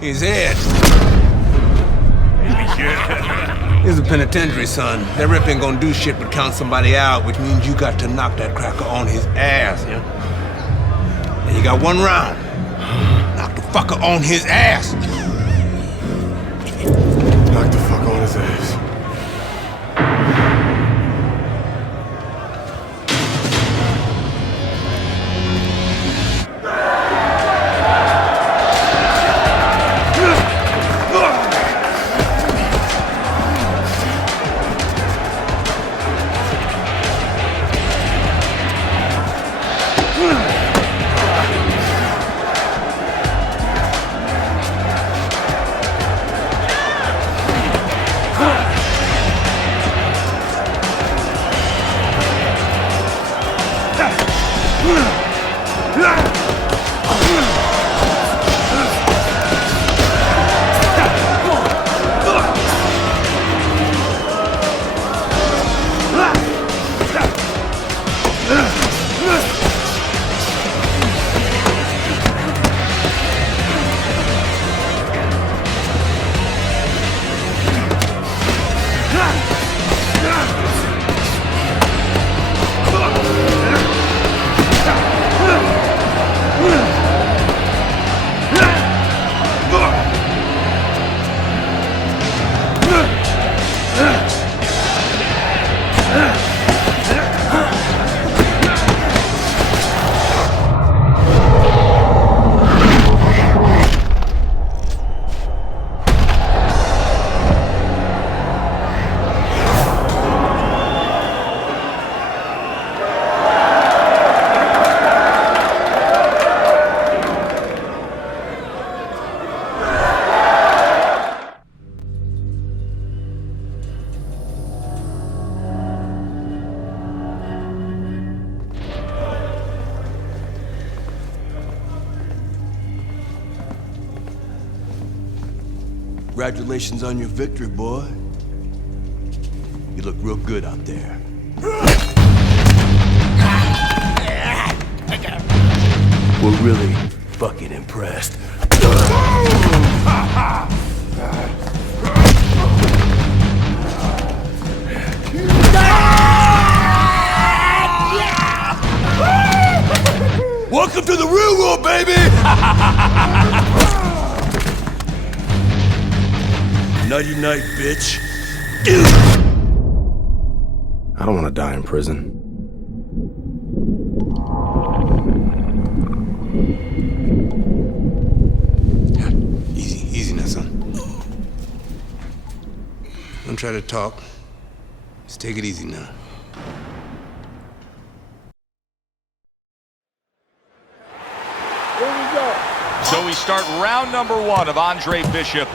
His head. He's a penitentiary, son. That rep ain't gonna do shit but count somebody out, which means you got to knock that cracker on his ass, yeah? And you got one round. Knock the fucker on his ass. Knock the fuck on his ass. Congratulations on your victory, boy. You look real good out there. We're really fucking impressed. Welcome to the real world, baby! Nighty night, bitch. I don't want to die in prison. Easy now, son. Don't try to talk. Just take it easy now. So we start round number one of Andre Bishop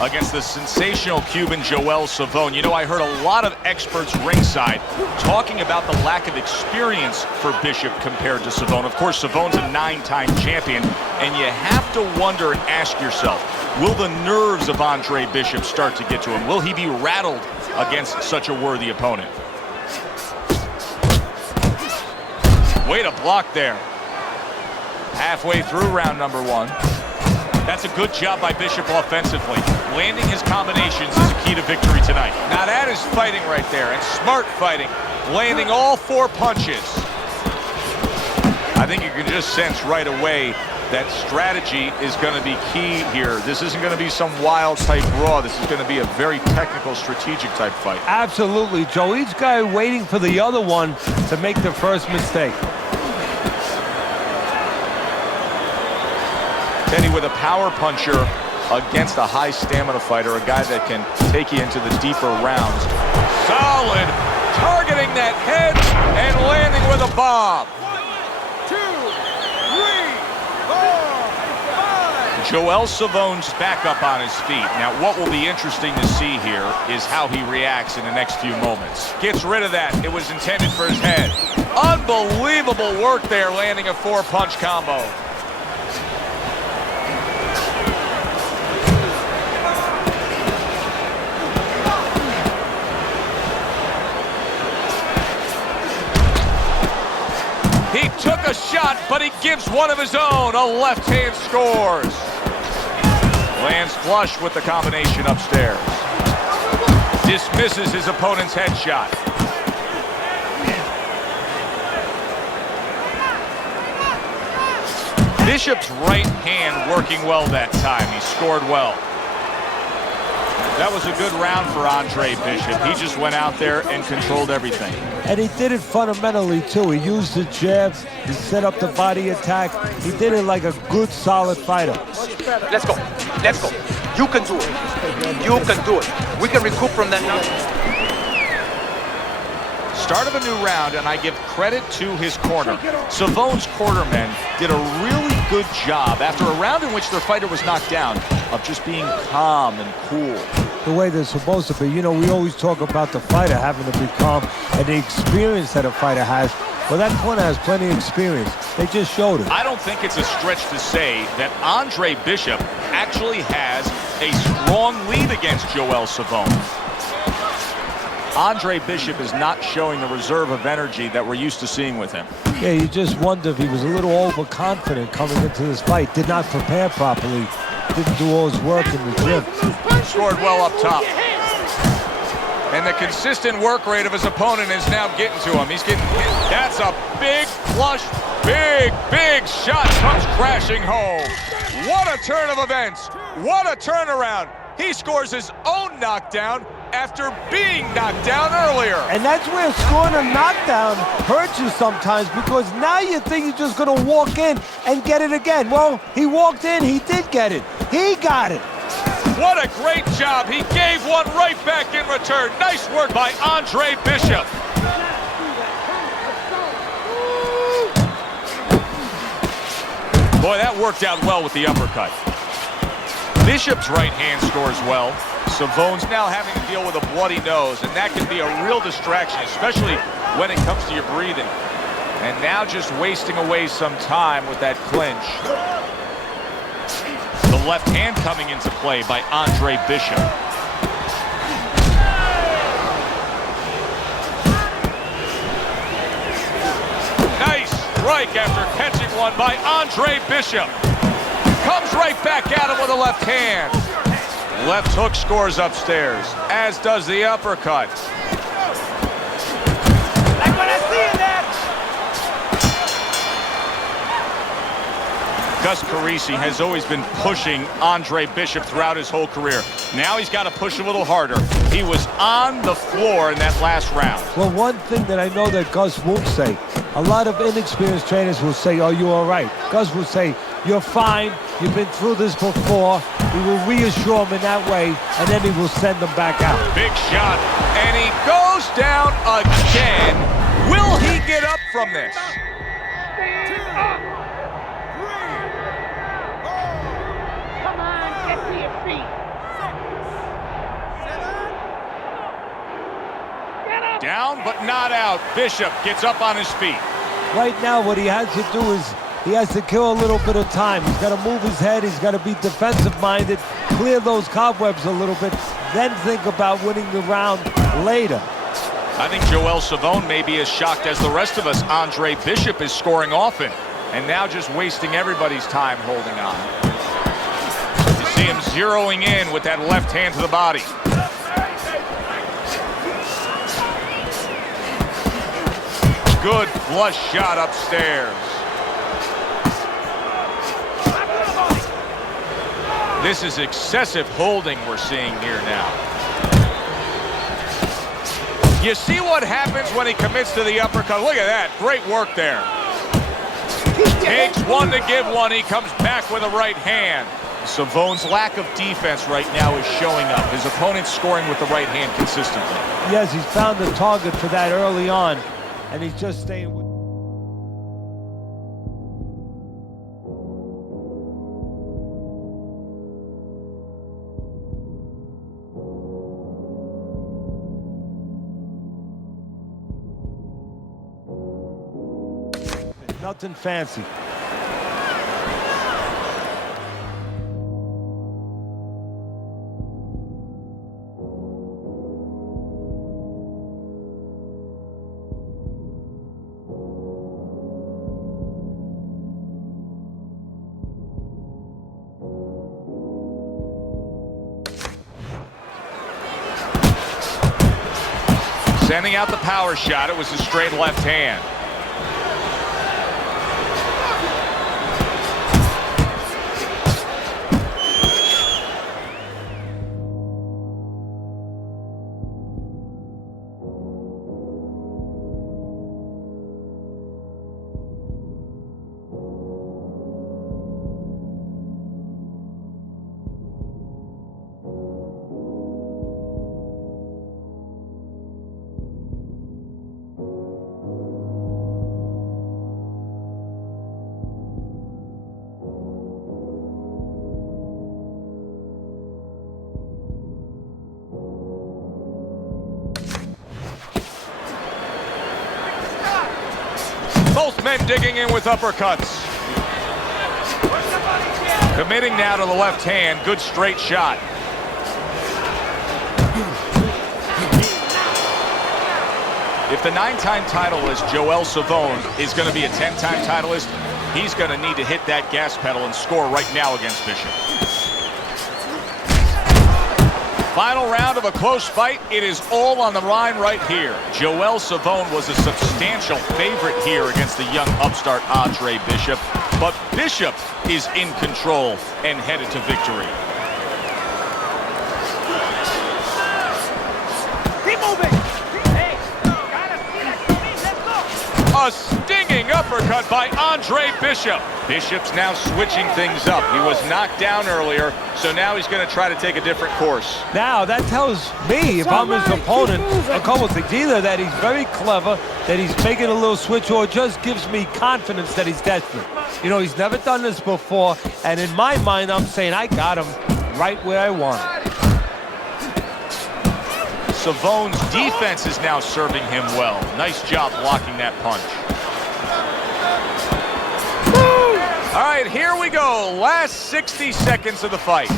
against the sensational Cuban Joel Savone. You know, I heard a lot of experts ringside talking about the lack of experience for Bishop compared to Savone. Of course, Savone's a 9-time champion, and you have to wonder and ask yourself, will the nerves of Andre Bishop start to get to him? Will he be rattled against such a worthy opponent? Way to block there. Halfway through round number one. That's a good job by Bishop offensively. Landing his combinations is a key to victory tonight. Now that is fighting right there, and smart fighting. Landing all 4 punches. I think you can just sense right away that strategy is going to be key here. This isn't going to be some wild type brawl. This is going to be a very technical, strategic type fight. Absolutely, Joe. Each guy waiting for the other one to make the first mistake. Teddy with a power puncher against a high stamina fighter, a guy that can take you into the deeper rounds. Solid, targeting that head and landing with a bomb. 1, 2, 3, 4, 5. Joel Savone's back up on his feet. Now, what will be interesting to see here is how he reacts in the next few moments. Gets rid of that. It was intended for his head. Unbelievable work there, landing a 4-punch combo. He took a shot, but he gives one of his own. A left hand scores. Lands flush with the combination upstairs. Dismisses his opponent's headshot. Bishop's right hand working well that time. He scored well. That was a good round for Andre Bishop. He just went out there and controlled everything. And he did it fundamentally, too. He used the jabs. He set up the body attack. He did it like a good, solid fighter. Let's go. Let's go. You can do it. You can do it. We can recoup from that now. Start of a new round, and I give credit to his corner. Savone's cornermen did a really good job after a round in which their fighter was knocked down of just being calm and cool. The way they're supposed to be. You know, we always talk about the fighter having to be calm and the experience that a fighter has. Well, that corner has plenty of experience. They just showed it. I don't think it's a stretch to say that Andre Bishop actually has a strong lead against Joel Savone. Andre Bishop is not showing the reserve of energy that we're used to seeing with him. Yeah, you just wonder if he was a little overconfident coming into this fight. Did not prepare properly. Didn't do all his work in the gym. Scored well up top. And the consistent work rate of his opponent is now getting to him. He's getting hit. That's a big flush. Big shot comes crashing home. What a turn of events. What a turnaround. He scores his own knockdown after being knocked down earlier. And that's where scoring a knockdown hurts you sometimes, because now you think you're just going to walk in and get it again. Well, he walked in, he did get it. He got it. What a great job. He gave one right back in return. Nice work by Andre Bishop. Boy, that worked out well with the uppercut. Bishop's right hand scores well. Savone's now having to deal with a bloody nose, and that can be a real distraction, especially when it comes to your breathing. And now just wasting away some time with that clinch. The left hand coming into play by Andre Bishop. Nice strike after catching one by Andre Bishop. Comes right back at him with a left hand. Left hook scores upstairs, as does the uppercut. Like what I see in that. Gus Carisi has always been pushing Andre Bishop throughout his whole career. Now he's got to push a little harder. He was on the floor in that last round. Well, one thing that I know that Gus won't say, a lot of inexperienced trainers will say, "Are you all right?" Gus will say, "You're fine. You've been through this before." He will reassure him in that way, and then he will send them back out. Big shot, and he goes down again. Will he get up from this? Come on, get to your feet. Down, but not out. Bishop gets up on his feet. Right now, what he has to do is he has to kill a little bit of time. He's got to move his head. He's got to be defensive-minded, clear those cobwebs a little bit, then think about winning the round later. I think Joel Savone may be as shocked as the rest of us. Andre Bishop is scoring often, and now just wasting everybody's time holding on. You see him zeroing in with that left hand to the body. Good flush shot upstairs. This is excessive holding we're seeing here now. You see what happens when he commits to the uppercut? Look at that. Great work there. Takes one to give one. He comes back with a right hand. Savone's lack of defense right now is showing up. His opponent's scoring with the right hand consistently. Yes, he's found the target for that early on, and he's just staying with. Nothing fancy. Sending out the power shot. It was a straight left hand. Both men digging in with uppercuts. Committing now to the left hand. Good straight shot. If the 9-time titleist Joel Savone is going to be a 10-time titleist, he's going to need to hit that gas pedal and score right now against Bishop. Final round of a close fight. It is all on the line right here. Joel Savone was a substantial favorite here against the young upstart Andre Bishop, but Bishop is in control and headed to victory. Keep moving. Hey, gotta see that coming. Let's go. A stinging uppercut by Andre Bishop. Bishop's now switching things up. He was knocked down earlier, so now he's going to try to take a different course. Now, that tells me, if I'm his opponent, a couple things. Either that he's very clever, that he's making a little switch, or it just gives me confidence that he's desperate. You know, he's never done this before, and in my mind, I'm saying, I got him right where I want him. Savone's defense is now serving him well. Nice job blocking that punch. All right, here we go. Last 60 seconds of the fight.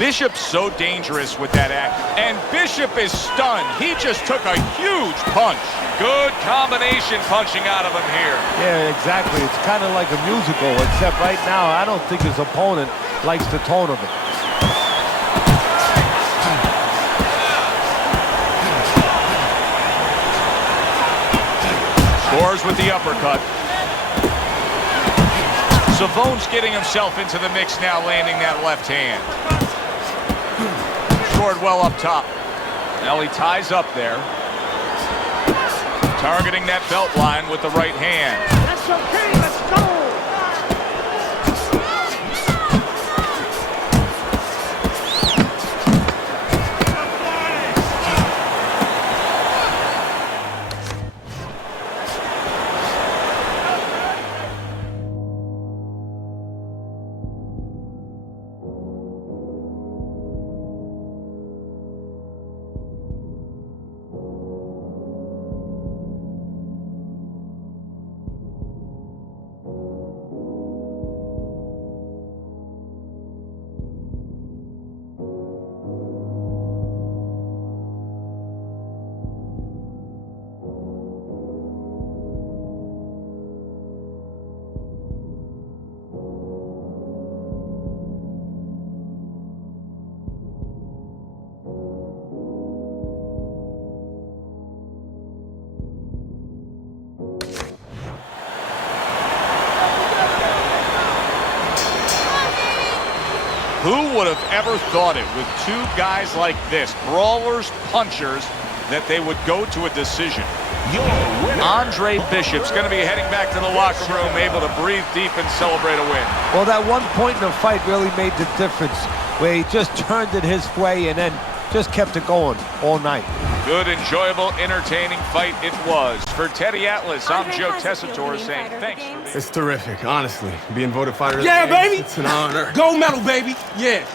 Bishop's so dangerous with that act, and Bishop is stunned. He just took a huge punch. Good combination punching out of him here. Yeah, exactly. It's kind of like a musical, except right now, I don't think his opponent likes the tone of it. Scores with the uppercut. Savone's getting himself into the mix now, landing that left hand. Scored well up top. Now he ties up there. Targeting that belt line with the right hand. That's okay. Let's go. Who would have ever thought it with two guys like this, brawlers, punchers, that they would go to a decision? Andre Bishop's going to be heading back to the locker room, able to breathe deep and celebrate a win. Well, that one point in the fight really made the difference, where he just turned it his way and then just kept it going all night. Good, enjoyable, entertaining fight it was. For Teddy Atlas, I'm Joe Tessitore saying thanks. It's terrific, honestly. Being voted fighter of the Yeah, game, baby. It's an honor. Gold medal, baby. Yeah.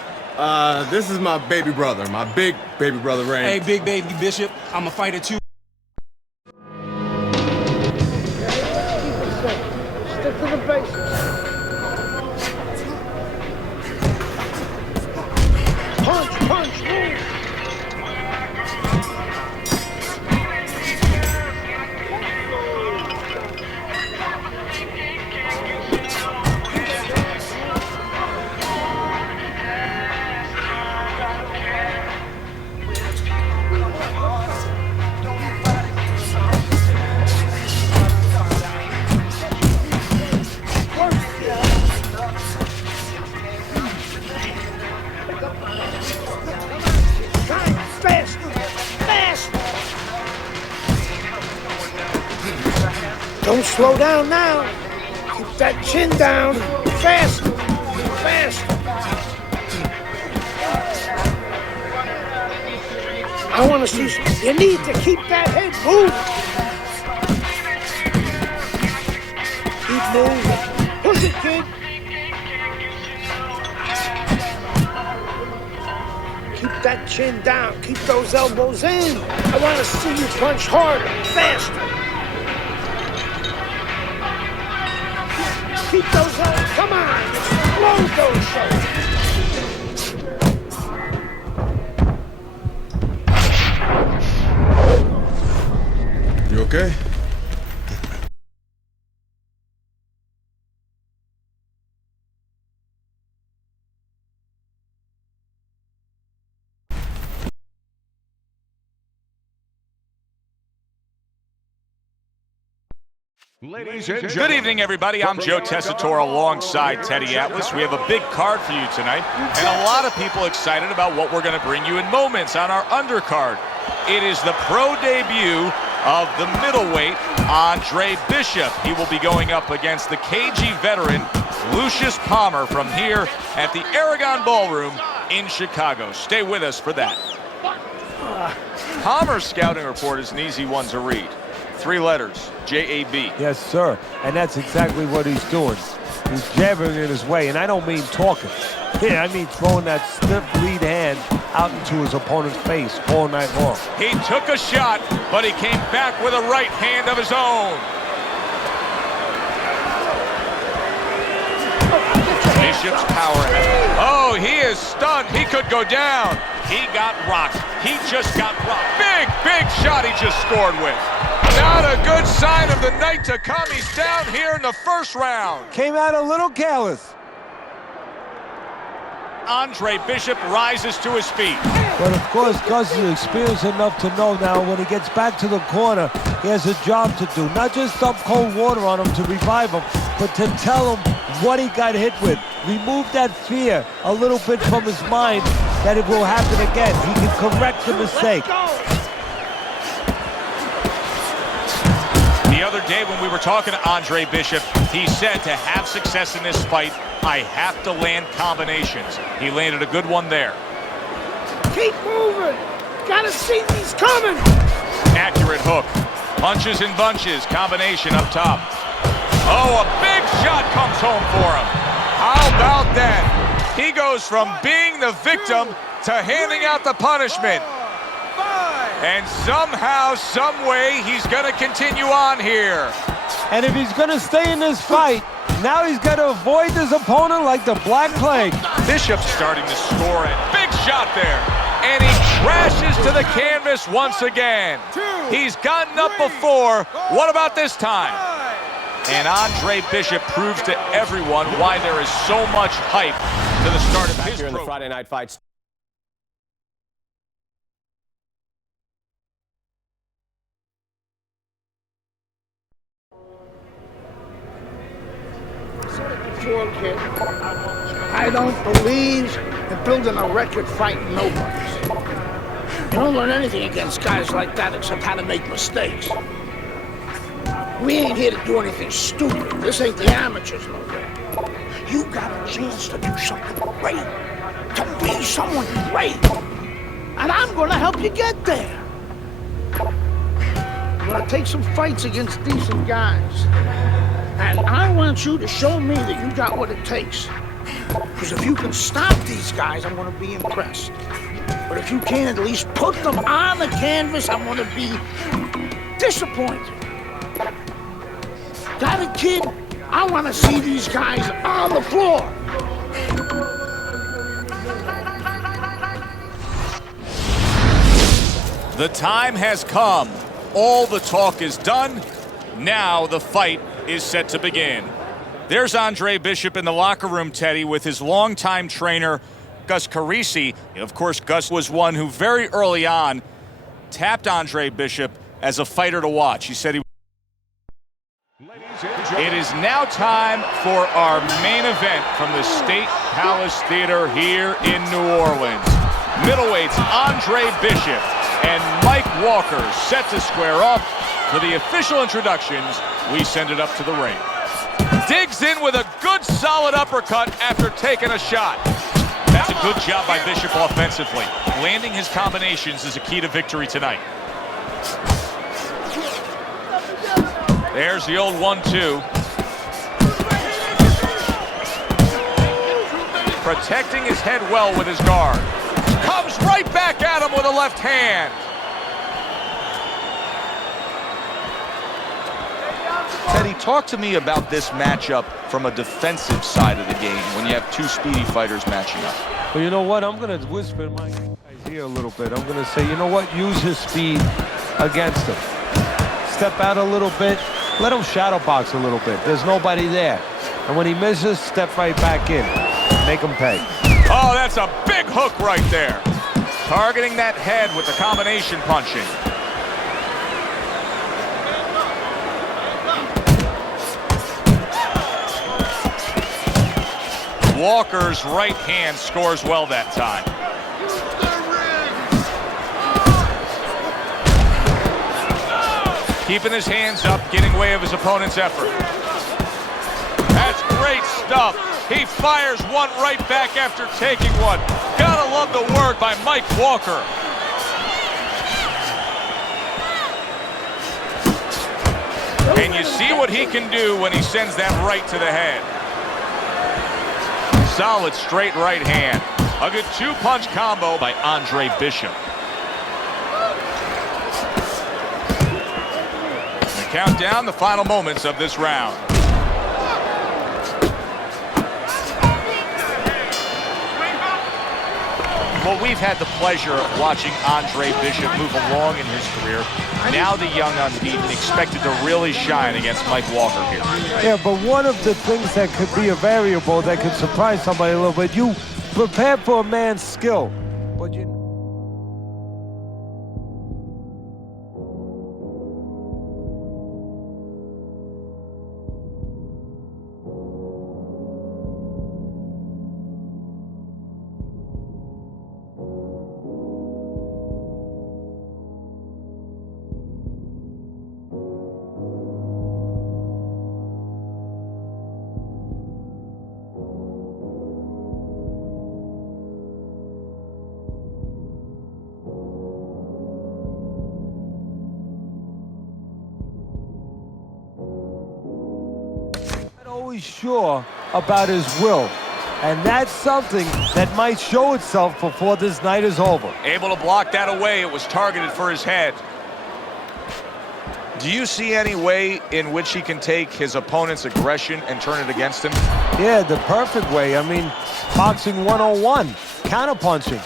This is my baby brother, my big baby brother, Ray. Hey, big baby Bishop. I'm a fighter too. Stick to the basics. Punch, punch, move. slow down now. Keep that chin down. Faster. Faster. I want to see some. You need to keep that head moving. Keep moving. Push it, kid. Keep that chin down. Keep those elbows in. I want to see you punch harder, faster. Keep those elbows. Come on. Explode those shoulders. You okay? Good evening, everybody. I'm Joe Tessitore alongside Teddy Atlas. We have a big card for you tonight, and a lot of people excited about what we're going to bring you in moments on our undercard. It is the pro debut of the middleweight, Andre Bishop. He will be going up against the KG veteran, Lucius Palmer, from here at the Aragon Ballroom in Chicago. Stay with us for that. Palmer's scouting report is an easy one to read. 3 letters, J-A-B. Yes, sir. And that's exactly what he's doing. He's jabbing in his way, and I don't mean talking. Yeah, I mean throwing that stiff lead hand out into his opponent's face all night long. He took a shot, but he came back with a right hand of his own. Bishop's power. Oh, he is stunned. He could go down. He got rocked. He just got rocked. Big shot he just scored with. Not a good sign of the night to come. He's down here in the first round. Came out a little careless. Andre Bishop rises to his feet. But of course, Gus is experienced enough to know now when he gets back to the corner, he has a job to do. Not just dump cold water on him to revive him, but to tell him what he got hit with. Remove that fear a little bit from his mind that it will happen again. He can correct the mistake. The other day when we were talking to Andre Bishop, he said to have success in this fight, I have to land combinations. He landed a good one there. Keep moving. Gotta see these coming. Accurate hook. Punches and bunches. Combination up top. Oh, a big shot comes home for him. How about that? He goes from being the victim to handing out the punishment. And somehow, some way, he's going to continue on here. And if he's going to stay in this fight, now he's got to avoid his opponent like the Black Plague. Bishop's starting to score it. Big shot there. And he crashes to the canvas once again. He's gotten up before. What about this time? And Andre Bishop proves to everyone why there is so much hype to the start of his here in the Friday Night Fights. Kid. I don't believe in building a record fighting nobodies. You don't learn anything against guys like that except how to make mistakes. We ain't here to do anything stupid. This ain't the amateurs no more. You got a chance to do something great, to be someone great, and I'm gonna help you get there. I'm gonna take some fights against decent guys. And I want you to show me that you got what it takes. Because if you can stop these guys, I'm going to be impressed. But if you can't at least put them on the canvas, I'm going to be disappointed. Got it, kid? I want to see these guys on the floor. The time has come. All the talk is done. Now the fight is set to begin. There's Andre Bishop in the locker room, Teddy, with his longtime trainer, Gus Carisi. Of course, Gus was one who very early on tapped Andre Bishop as a fighter to watch. He said he... It is now time for our main event from the State Palace Theater here in New Orleans. Middleweights Andre Bishop and Mike Walker set to square off. For the official introductions, we send it up to the ring. Digs in with a good solid uppercut after taking a shot. That's a good job by Bishop offensively. Landing his combinations is a key to victory tonight. There's the old 1-2. Protecting his head well with his guard. Comes right back at him with a left hand. Teddy, talk to me about this matchup from a defensive side of the game when you have two speedy fighters matching up. Well, you know what? I'm going to whisper in my ear a little bit. I'm going to say, you know what? Use his speed against him. Step out a little bit. Let him shadow box a little bit. There's nobody there. And when he misses, step right back in. Make him pay. Oh, that's a big hook right there. Targeting that head with the combination punching. Walker's right hand scores well that time. Keeping his hands up, getting way of his opponent's effort. That's great stuff. He fires one right back after taking one. Gotta love the work by Mike Walker. And you see what he can do when he sends that right to the head. Solid straight right hand. A good two-punch combo by Andre Bishop. And count down the final moments of this round. Well, we've had the pleasure of watching Andre Bishop move along in his career. Now the young unbeaten expected to really shine against Mike Walker here. Yeah, but one of the things that could be a variable that could surprise somebody a little bit, you prepare for a man's skill, but you... always sure about his will, and that's something that might show itself before this night is over. Able to block that away. It was targeted for his head. Do you see any way in which he can take his opponent's aggression and turn it against him? Yeah, the perfect way. I mean, boxing 101, counterpunching.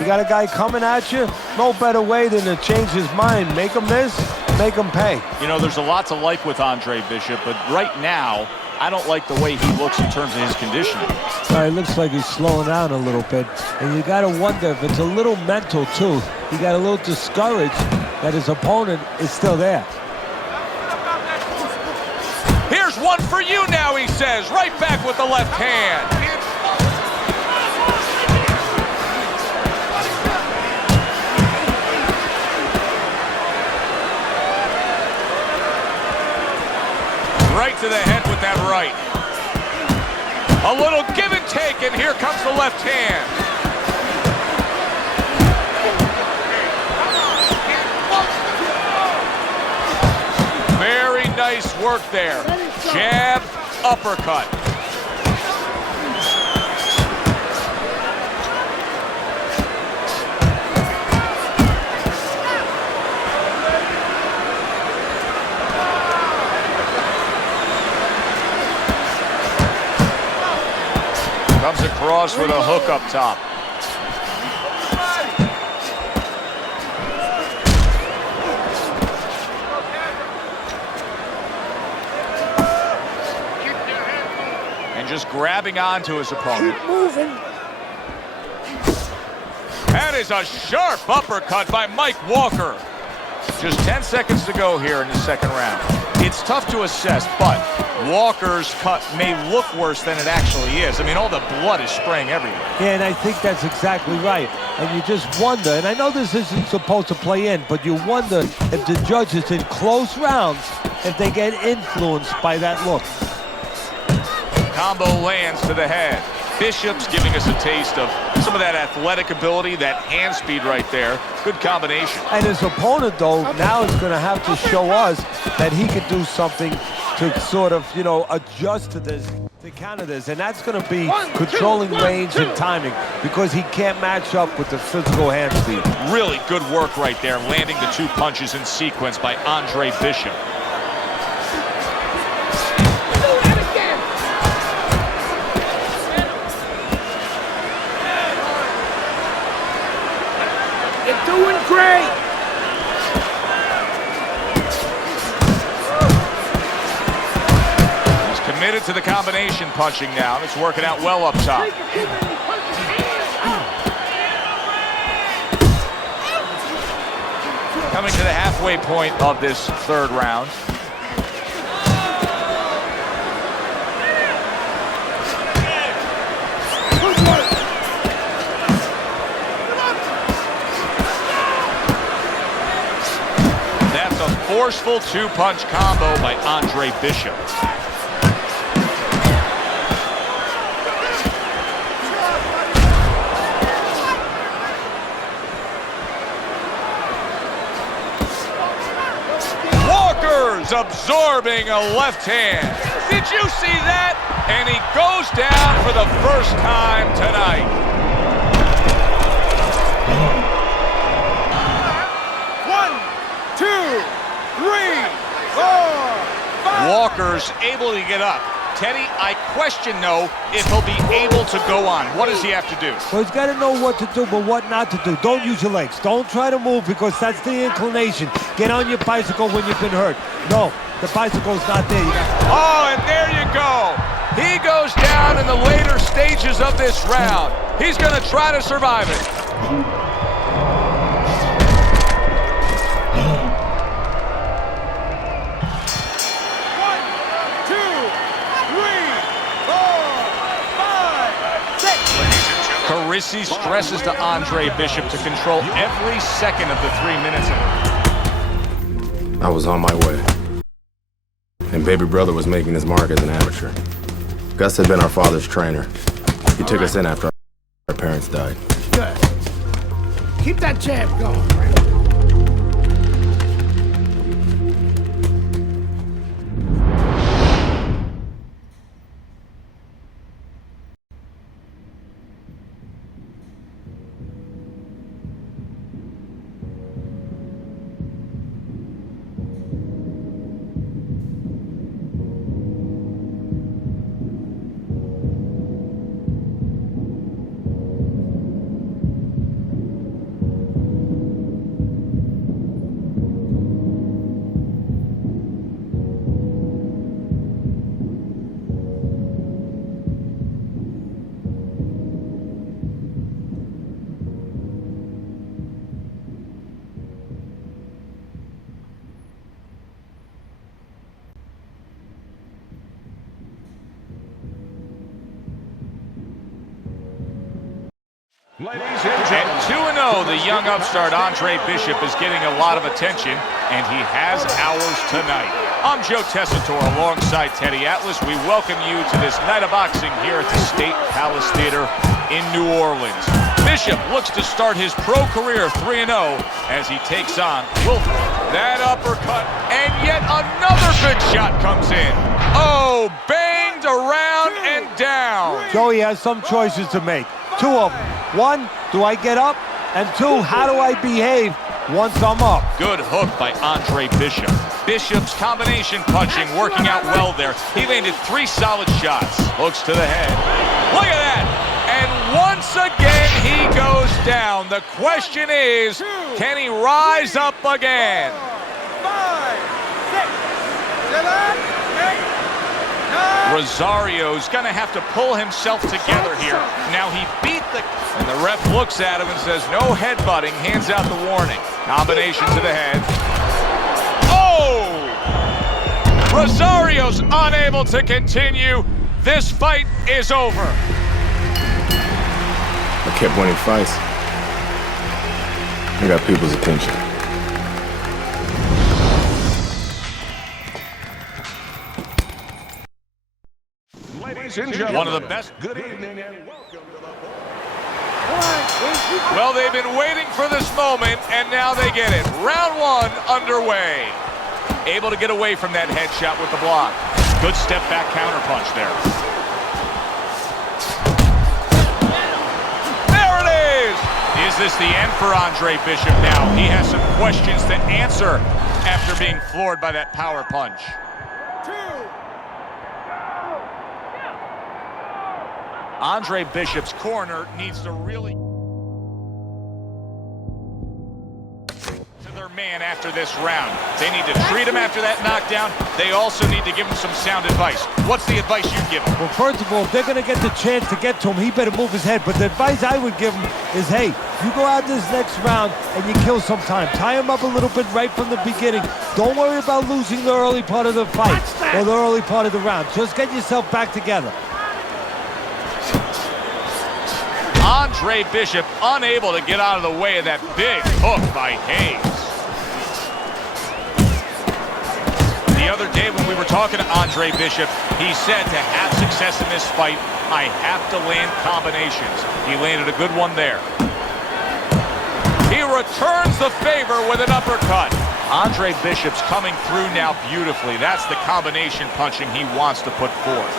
You got a guy coming at you, no better way than to change his mind. Make him miss, make him pay. You know, there's a lot to like with Andre Bishop, but right now, I don't like the way he looks in terms of his conditioning. It looks like he's slowing down a little bit, and you got to wonder if it's a little mental, too. He got a little discouraged that his opponent is still there. Here's one for you now, he says, right back with the left hand. Right to the head with that right. A little give and take, and here comes the left hand. Very nice work there. Jab, uppercut. Comes across with a hook up top. And just grabbing onto his opponent. Keep moving. That is a sharp uppercut by Mike Walker. Just 10 seconds to go here in the second round. It's tough to assess, but Walker's cut may look worse than it actually is. I mean, all the blood is spraying everywhere. Yeah, and I think that's exactly right. And you just wonder, and I know this isn't supposed to play in, but you wonder if the judges in close rounds, if they get influenced by that look. Combo lands to the head. Bishop's giving us a taste of some of that athletic ability, that hand speed right there. Good combination. And his opponent, though, now is going to have to show us that he could do something to sort of, you know, adjust to this, to counter this. And that's going to be controlling range and timing, because he can't match up with the physical hand speed. Really good work right there, landing the 2 punches in sequence by Andre Bishop. Doing great. He's committed to the combination punching now. It's working out well up top. Coming to the halfway point of this third round. Forceful 2-punch combo by Andre Bishop. Walker's absorbing a left hand. Did you see that? And he goes down for the first time tonight. Walker's able to get up. Teddy, I question, though, if he'll be able to go on. What does he have to do? Well, he's got to know what to do, but what not to do. Don't use your legs. Don't try to move, because that's the inclination. Get on your bicycle when you've been hurt. No, the bicycle's not there. Oh, and there you go. He goes down in the later stages of this round. He's going to try to survive it. Carisi stresses to Andre Bishop to control every second of the 3 minutes of it. I was on my way, and baby brother was making his mark as an amateur. Gus had been our father's trainer. He took us in after our parents died. Good. Keep that jab going. At 2-0, the young upstart Andre Bishop is getting a lot of attention, and he has ours tonight. I'm Joe Tessitore alongside Teddy Atlas. We welcome you to this night of boxing here at the State Palace Theater in New Orleans. Bishop looks to start his pro career 3-0 as he takes on Wilfred. That uppercut, and yet another big shot comes in. Oh, banged around and down. Joey has some choices to make. 2 of them. 1, do I get up? And 2, how do I behave once I'm up? Good hook by Andre Bishop. Bishop's combination punching working out well there. He landed 3 solid shots. Hooks to the head. Look at that! And once again, he goes down. The question is, can he rise up again? 5, 6, 7, 8. Rosario's gonna have to pull himself together here. Now he beat and the ref looks at him and says, no headbutting, hands out the warning. Combination to the head. Oh! Rosario's unable to continue. This fight is over. I kept winning fights. I got people's attention. Ladies and gentlemen, one of the best. Good evening and welcome to the... Well, they've been waiting for this moment, and now they get it. Round one underway. Able to get away from that headshot with the block. Good step back counter punch there. There it is! Is this the end for Andre Bishop now? He has some questions to answer after being floored by that power punch. Andre Bishop's corner needs to really to their man after this round. They need to treat him after that knockdown. They also need to give him some sound advice. What's the advice you give him? Well, first of all, if they're going to get the chance to get to him, he better move his head. But the advice I would give him is, hey, you go out this next round and you kill some time. Tie him up a little bit right from the beginning. Don't worry about losing the early part of the fight or the early part of the round. Just get yourself back together. Andre Bishop unable to get out of the way of that big hook by Hayes. The other day when we were talking to Andre Bishop, he said to have success in this fight, I have to land combinations. He landed a good one there. He returns the favor with an uppercut. Andre Bishop's coming through now beautifully. That's the combination punching he wants to put forth.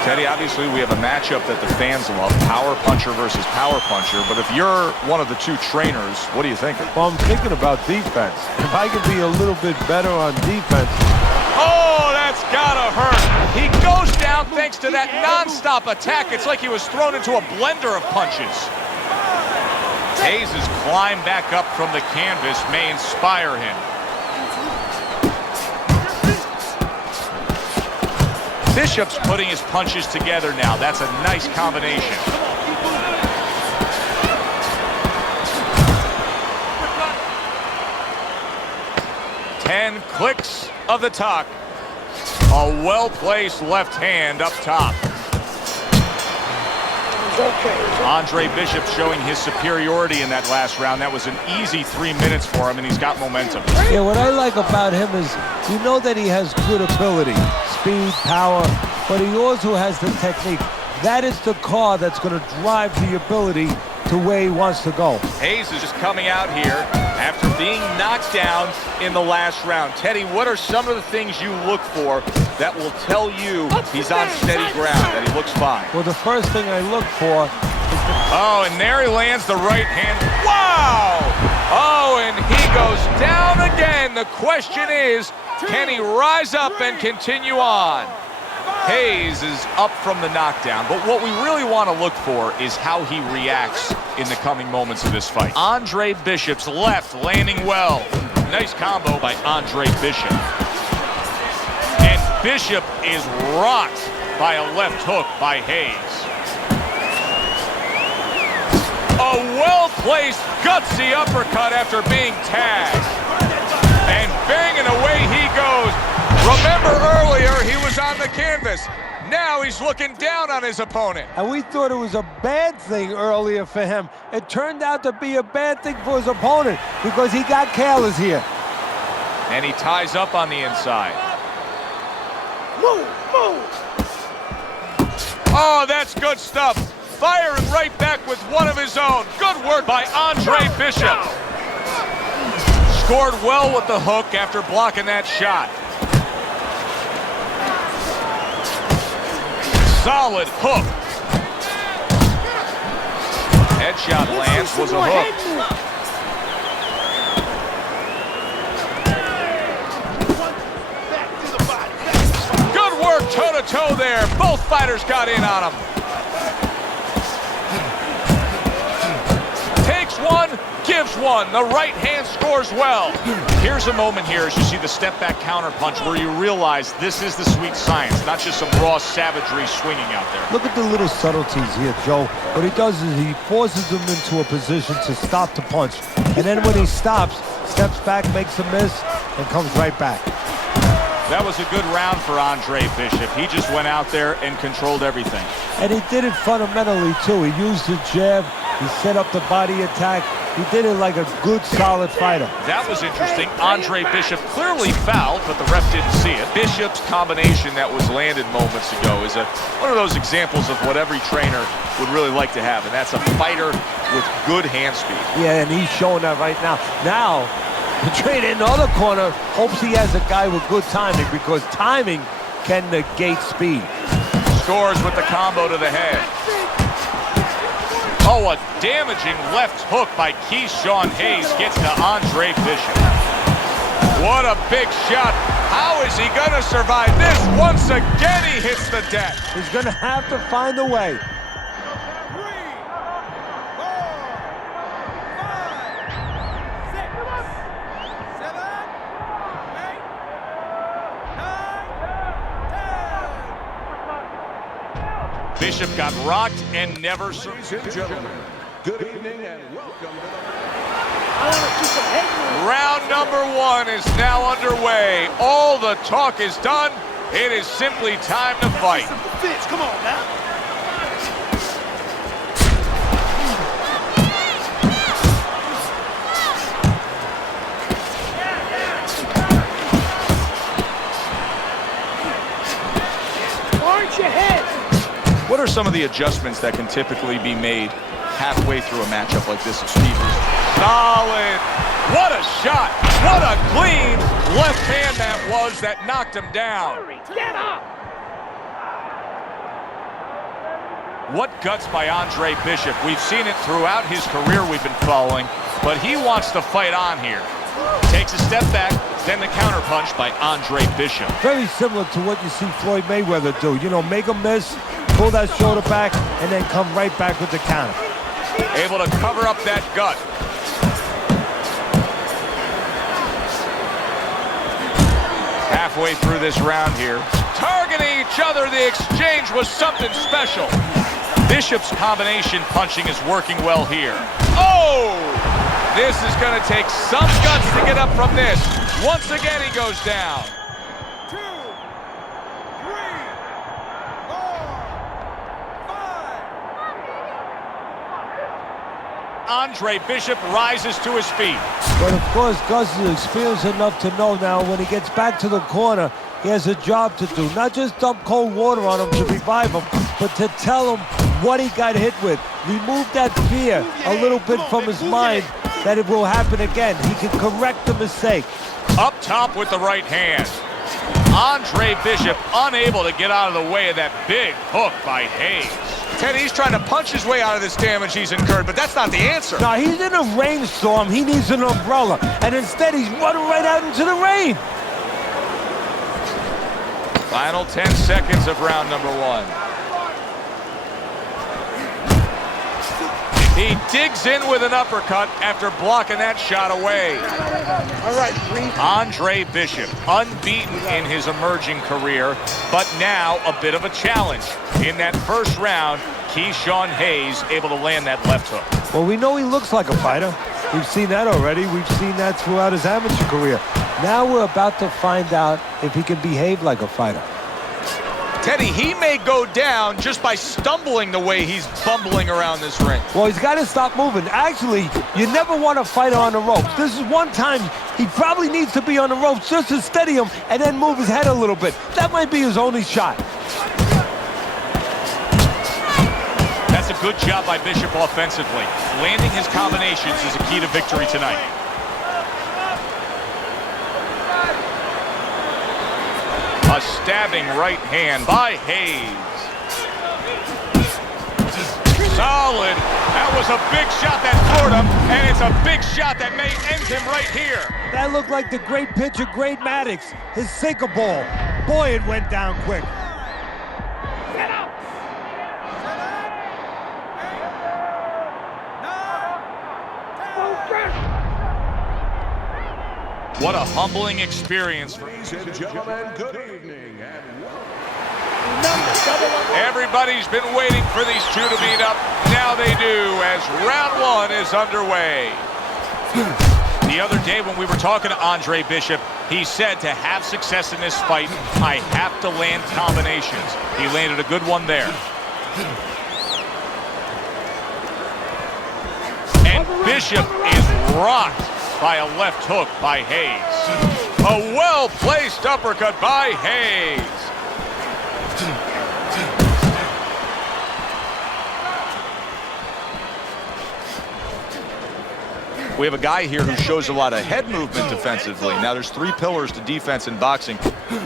Teddy, obviously we have a matchup that the fans love, power puncher versus power puncher, but if you're one of the two trainers, what are you thinking? Well, I'm thinking about defense. If I can be a little bit better on defense. Oh, that's gotta hurt. He goes down thanks to that non-stop attack. It's like he was thrown into a blender of punches. Hayes' climb back up from the canvas may inspire him. Bishop's putting his punches together now. That's a nice combination. Ten clicks of the tuck. A well-placed left hand up top. Andre Bishop showing his superiority in that last round. That was an easy 3 minutes for him, and he's got momentum. Yeah, what I like about him is you know that he has good ability, speed, power, but he also has the technique. That is the car that's going to drive the ability to where he wants to go. Hayes is just coming out here after being knocked down in the last round. Teddy, what are some of the things you look for that will tell you he's on steady ground, that he looks fine? Well, the first thing I look for is oh, and there he lands the right hand. Wow! Oh, and he goes down again. The question is, can he rise up and continue on? Hayes is up from the knockdown, but what we really want to look for is how he reacts in the coming moments of this fight. Andre Bishop's left landing well. Nice combo by Andre Bishop. And Bishop is rocked by a left hook by Hayes. A well-placed, gutsy uppercut after being tagged. And banging away he goes. Remember earlier, he was on the canvas. Now he's looking down on his opponent. And we thought it was a bad thing earlier for him. It turned out to be a bad thing for his opponent because he got careless here. And he ties up on the inside. Move, move. Oh, that's good stuff. Firing right back with one of his own. Good work by Andre Bishop. Scored well with the hook after blocking that shot. Solid hook. Headshot lands was a hook. Good work toe-to-toe there. Both fighters got in on him. Takes one, gives one. The right hand scores well. Here's a moment here as you see the step back counter punch where you realize this is the sweet science, not just some raw savagery swinging out there. Look at the little subtleties here, Joe. What he does is he forces him into a position to stop the punch. And then when he stops, steps back, makes a miss, and comes right back. That was a good round for Andre Bishop. He just went out there and controlled everything. And he did it fundamentally, too. He used the jab. He set up the body attack. He did it like a good, solid fighter. That was interesting. Andre Bishop clearly fouled, but the ref didn't see it. Bishop's combination that was landed moments ago is one of those examples of what every trainer would really like to have, and that's a fighter with good hand speed. Yeah, and he's showing that right now. Now, the trainer in the other corner hopes he has a guy with good timing, because timing can negate speed. Scores with the combo to the head. Oh, a damaging left hook by Keyshawn Hayes gets to Andre Bishop. What a big shot. How is he going to survive this? Once again, he hits the deck. He's going to have to find a way. 3, 4, 5, 6, 7, 8, 9, 10. Bishop got rocked and never Ladies and gentlemen, good evening and welcome to Round number 1 is now underway. All the talk is done. It is simply time to fight. Come on now. Aren't you head? What are some of the adjustments that can typically be made halfway through a matchup like this of Steve? Solid. What a shot. What a clean left hand that was that knocked him down. Get up! What guts by Andre Bishop. We've seen it throughout his career we've been following, but he wants to fight on here. Takes a step back, then the counter punch by Andre Bishop. Very similar to what you see Floyd Mayweather do. You know, make a miss, pull that shoulder back, and then come right back with the counter. Able to cover up that gut. Halfway through this round here. Targeting each other, the exchange was something special. Bishop's combination punching is working well here. Oh! This is going to take some guts to get up from this. Once again, he goes down. 2, 3, 4, 5. Andre Bishop rises to his feet. But of course, Gus is experienced enough to know now when he gets back to the corner, he has a job to do. Not just dump cold water on him to revive him, but to tell him what he got hit with. Remove that fear a little bit from his mind that it will happen again. He can correct the mistake. Up top with the right hand. Andre Bishop unable to get out of the way of that big hook by Hayes. Ted, he's trying to punch his way out of this damage he's incurred, but that's not the answer. Now, he's in a rainstorm. He needs an umbrella. And instead, he's running right out into the rain. Final 10 seconds of round number 1. He digs in with an uppercut after blocking that shot away. All right, breathe. Andre Bishop, unbeaten in his emerging career, but now a bit of a challenge. In that first round, Keyshawn Hayes able to land that left hook. Well, we know he looks like a fighter. We've seen that already. We've seen that throughout his amateur career. Now we're about to find out if he can behave like a fighter. Teddy, he may go down just by stumbling the way he's bumbling around this ring. Well, he's got to stop moving. Actually, you never want to fight on the ropes. This is one time he probably needs to be on the ropes just to steady him and then move his head a little bit. That might be his only shot. That's a good job by Bishop offensively. Landing his combinations is a key to victory tonight. A stabbing right hand by Hayes. Solid. That was a big shot that floored him, and it's a big shot that may end him right here. That looked like the great pitcher, Great Maddox, his sinker ball. Boy, it went down quick. Get up! 7, 8, 9, 10. What a humbling experience for Ladies and gentlemen, good evening and everybody's been waiting for these two to meet up. Now they do, as round one is underway. The other day when we were talking to Andre Bishop, he said to have success in this fight, I have to land combinations. He landed a good one there. And Bishop is rocked by a left hook by Hayes. A well-placed uppercut by Hayes. We have a guy here who shows a lot of head movement defensively. Now, there's three pillars to defense in boxing.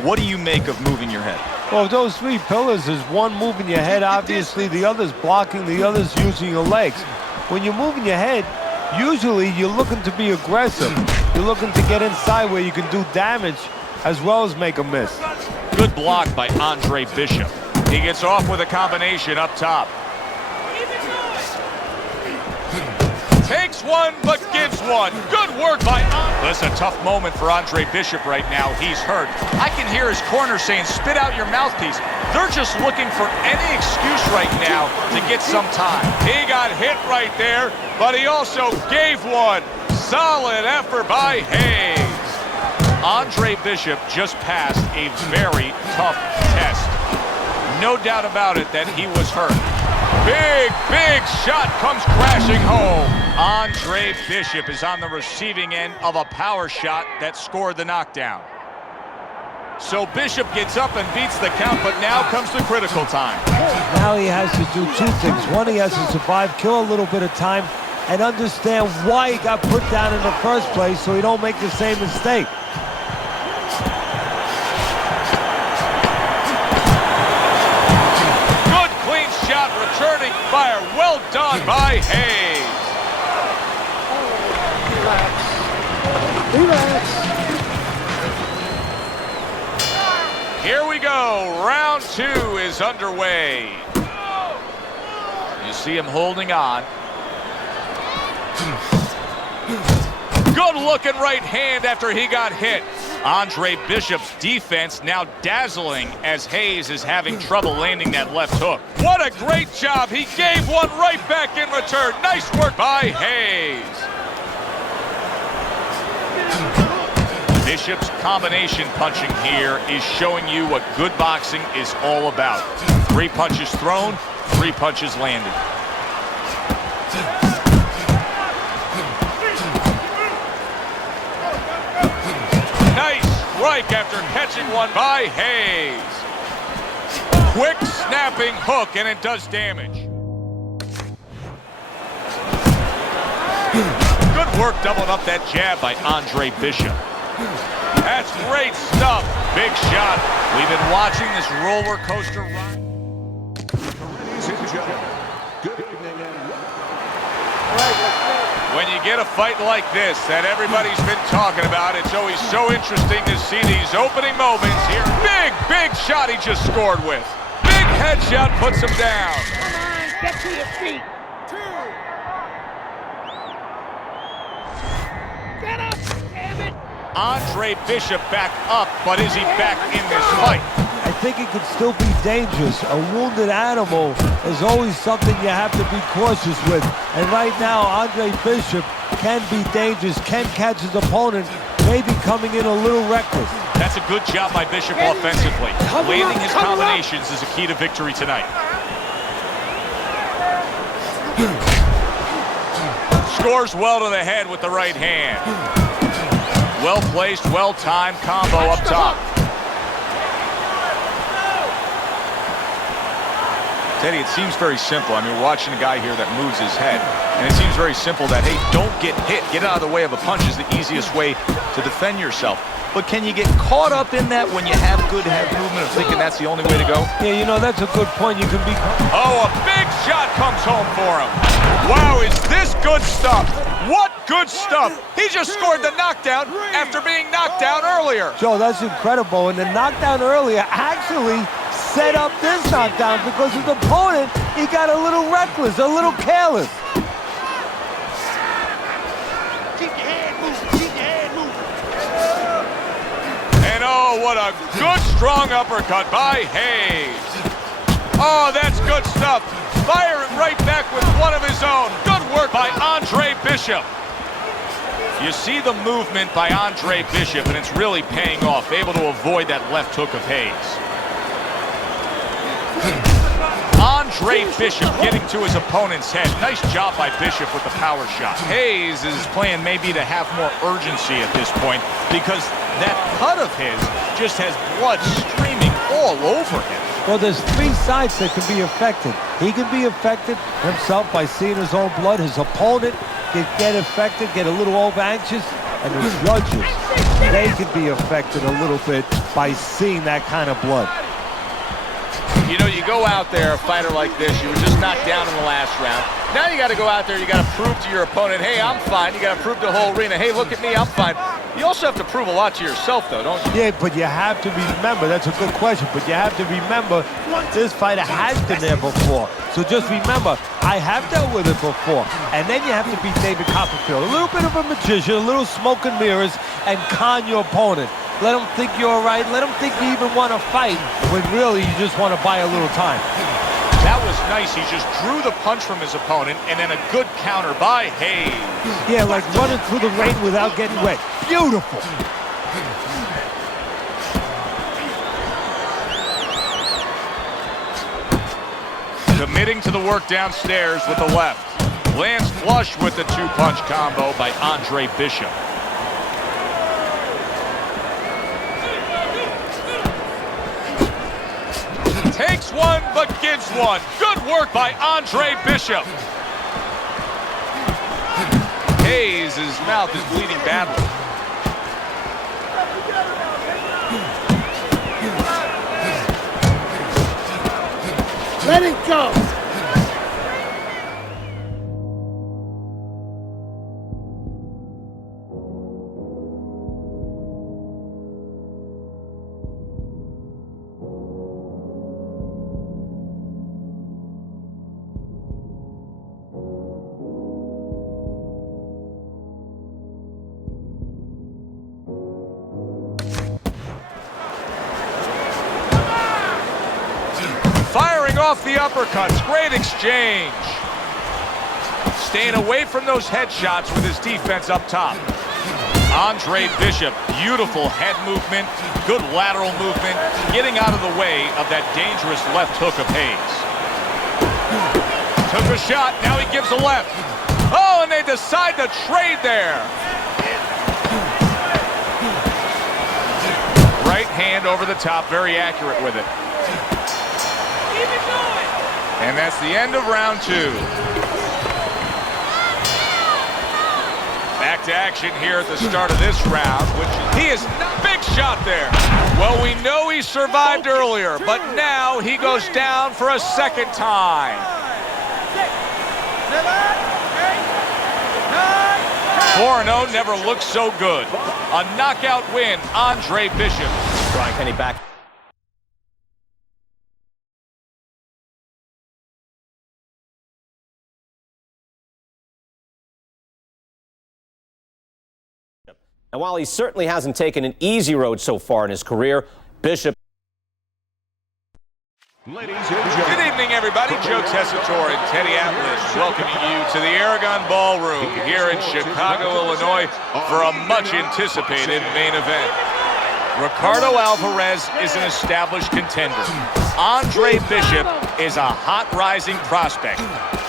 What do you make of moving your head? Well, those three pillars is one moving your head, obviously, the other's blocking, the other's using your legs. When you're moving your head, usually you're looking to be aggressive. You're looking to get inside where you can do damage as well as make a miss. Good block by Andre Bishop. He gets off with a combination up top. Takes one, but gives one. Good work by Andre. That's a tough moment for Andre Bishop right now. He's hurt. I can hear his corner saying, spit out your mouthpiece. They're just looking for any excuse right now to get some time. He got hit right there, but he also gave one. Solid effort by Hayes. Andre Bishop just passed a very tough test. No doubt about it that he was hurt. Big shot comes crashing home. Andre Bishop is on the receiving end of a power shot that scored the knockdown. So Bishop gets up and beats the count, but now comes the critical time. Now he has to do two things. One, he has to survive, kill a little bit of time, and understand why he got put down in the first place so he don't make the same mistake. Returning fire, well done by Hayes. Relax. Here we go, round two is underway. You see him holding on. Good looking right hand after he got hit. Andre Bishop's defense now dazzling as Hayes is having trouble landing that left hook. What a great job. He gave one right back in return. Nice work by Hayes. Bishop's combination punching here is showing you what good boxing is all about. 3 punches thrown, 3 punches landed. Strike after catching one by Hayes. Quick snapping hook, and it does damage. Good work doubling up that jab by Andre Bishop. That's great stuff. Big shot. We've been watching this roller coaster ride. ladies and gentlemen, good evening and welcome. When you get a fight like this that everybody's been talking about, it's always so interesting to see these opening moments here. Big shot he just scored with. Big headshot puts him down. Come on, get to your feet. Get up, damn it. Andre Bishop back up, but is he back in this fight? I think it could still be dangerous. A wounded animal is always something you have to be cautious with. And right now, Andre Bishop can be dangerous, can catch his opponent, maybe coming in a little reckless. That's a good job by Bishop offensively. Landing his combinations is a key to victory tonight. Scores well to the head with the right hand. Well-placed, well-timed combo up top. Teddy, it seems very simple. I mean, we're watching a guy here that moves his head, and it seems very simple that, hey, don't get hit. Get out of the way of a punch is the easiest way to defend yourself. But can you get caught up in that when you have good head movement of thinking that's the only way to go? Yeah, you know, that's a good point. You can be... Oh, a big shot comes home for him. Wow, is this good stuff? What good stuff. He just scored the knockdown after being knocked down earlier. Joe, that's incredible. And the knockdown earlier actually set up this knockdown because his opponent, he got a little reckless, a little careless. Keep your head moving, keep your head moving. Oh, what a good, strong uppercut by Hayes. Oh, that's good stuff. Firing right back with one of his own. Good work by Andre Bishop. You see the movement by Andre Bishop, and it's really paying off. Able to avoid that left hook of Hayes. Andre Bishop getting to his opponent's head. Nice job by Bishop with the power shot. Hayes is playing maybe to have more urgency at this point because that cut of his just has blood streaming all over him. Well, there's three sides that can be affected. He can be affected himself by seeing his own blood. His opponent can get affected, get a little over-anxious. And the judges, they can be affected a little bit by seeing that kind of blood. You know, you go out there, a fighter like this, you were just knocked down in the last round. Now you got to go out there, you got to prove to your opponent, hey, I'm fine. You got to prove to the whole arena, hey, look at me, I'm fine. You also have to prove a lot to yourself, though, don't you? Yeah, but you have to remember, that's a good question, but you have to remember this fighter has been there before. So just remember, I have dealt with it before. And then you have to be David Copperfield. A little bit of a magician, a little smoke and mirrors, and con your opponent. Let them think you're right. Let them think you even want to fight, when really you just want to buy a little time. That was nice. He just drew the punch from his opponent, and then a good counter by Hayes. Yeah, like running through the rain without getting wet. Beautiful. Committing to the work downstairs with the left. Lands flush with the two-punch combo by Andre Bishop. Takes one, but gives one. Good work by Andre Bishop. Hayes, his mouth is bleeding badly. Let it go. Firing off the uppercuts. Great exchange. Staying away from those headshots with his defense up top. Andre Bishop, beautiful head movement, good lateral movement, getting out of the way of that dangerous left hook of Hayes. Took a shot, now he gives a left. Oh, and they decide to trade there. Right hand over the top, very accurate with it. And that's the end of round two. Back to action here at the start of this round, which he is big shot there. Well, we know he survived earlier, but now he goes down for a second time. 4-0 never looked so good. A knockout win, Andre Bishop. Brian Kenny back. And while he certainly hasn't taken an easy road so far in his career, Bishop. Ladies and gentlemen. Good evening, everybody. Joe Tessitore and Teddy Atlas welcoming you to the Aragon Ballroom here in Chicago, Illinois for a much-anticipated main event. Ricardo Alvarez is an established contender. Andre Bishop is a hot rising prospect.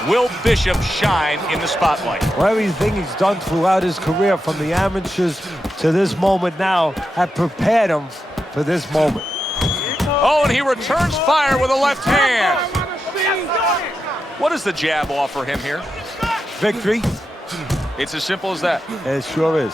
Will Bishop shine in the spotlight? Well, everything he's done throughout his career, from the amateurs to this moment now, have prepared him for this moment. Oh, and he returns fire with a left hand. What does the jab offer him here? Victory. It's as simple as that. It sure is.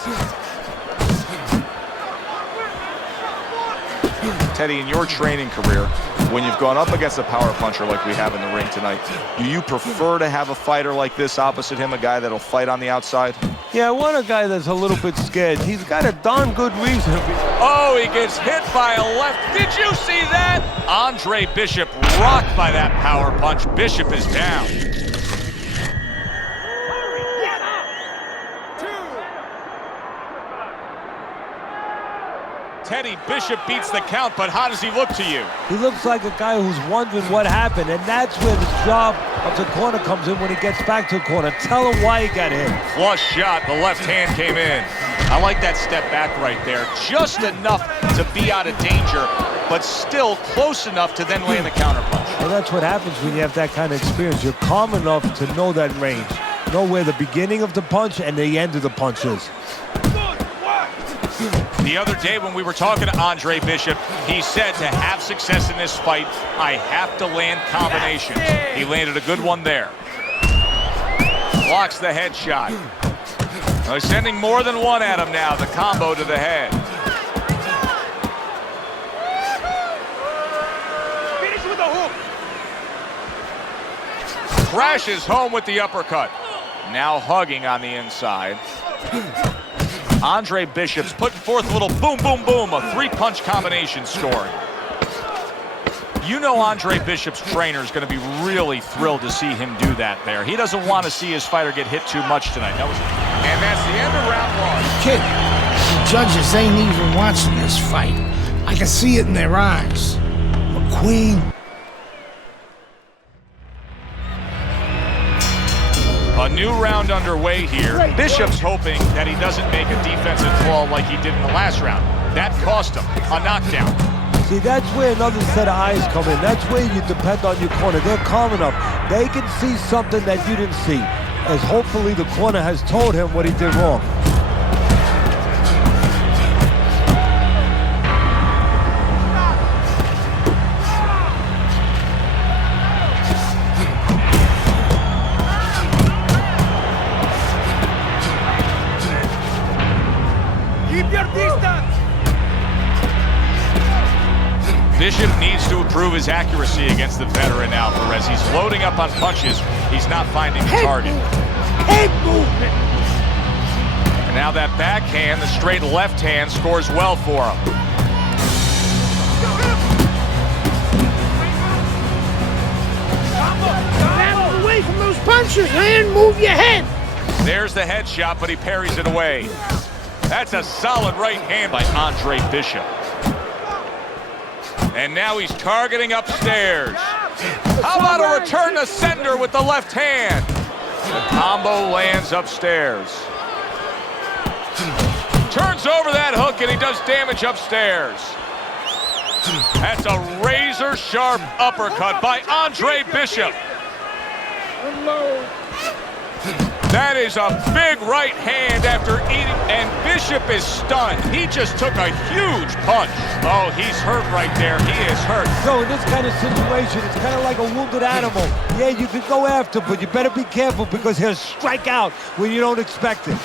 Teddy, in your training career, when you've gone up against a power puncher like we have in the ring tonight, do you prefer to have a fighter like this opposite him, a guy that'll fight on the outside? Yeah, I want a guy that's a little bit scared. He's got a darn good reason to be. Oh, he gets hit by a left. Did you see that? Andre Bishop rocked by that power punch. Bishop is down. Teddy, Bishop beats the count, but how does he look to you? He looks like a guy who's wondering what happened, and that's where the job of the corner comes in when he gets back to the corner. Tell him why he got hit. Flush shot, the left hand came in. I like that step back right there. Just enough to be out of danger, but still close enough to then land the counterpunch. Well, that's what happens when you have that kind of experience. You're calm enough to know that range. Know where the beginning of the punch and the end of the punch is. The other day when we were talking to Andre Bishop, he said to have success in this fight, I have to land combinations. He landed a good one there. Blocks the headshot. They're sending more than one at him now, the combo to the head. Finish with the hook. Crashes home with the uppercut. Now hugging on the inside. Andre Bishop's putting forth a little boom, boom, boom, a three-punch combination scoring. You know Andre Bishop's trainer is going to be really thrilled to see him do that there. He doesn't want to see his fighter get hit too much tonight. And that's the end of round one. Kid, the judges ain't even watching this fight. I can see it in their eyes. McQueen. A new round underway here. Bishop's hoping that he doesn't make a defensive flaw like he did in the last round. That cost him a knockdown. See, that's where another set of eyes come in. That's where you depend on your corner. They're calm enough. They can see something that you didn't see, as hopefully the corner has told him what he did wrong. Bishop needs to improve his accuracy against the veteran Alvarez. He's loading up on punches. He's not finding the target. Head movement. And now that backhand, the straight left hand, scores well for him. Battle away from those punches, man. Move your head. There's the headshot, but he parries it away. That's a solid right hand by Andre Bishop. And now he's targeting upstairs. How about a return to sender with the left hand? The combo lands upstairs. Turns over that hook and he does damage upstairs. That's a razor-sharp uppercut by Andre Bishop. That is a big right hand after eating, and Bishop is stunned. He just took a huge punch. Oh, he's hurt right there. He is hurt. So in this kind of situation, it's kind of like a wounded animal. Yeah, you can go after, but you better be careful because he'll strike out when you don't expect it.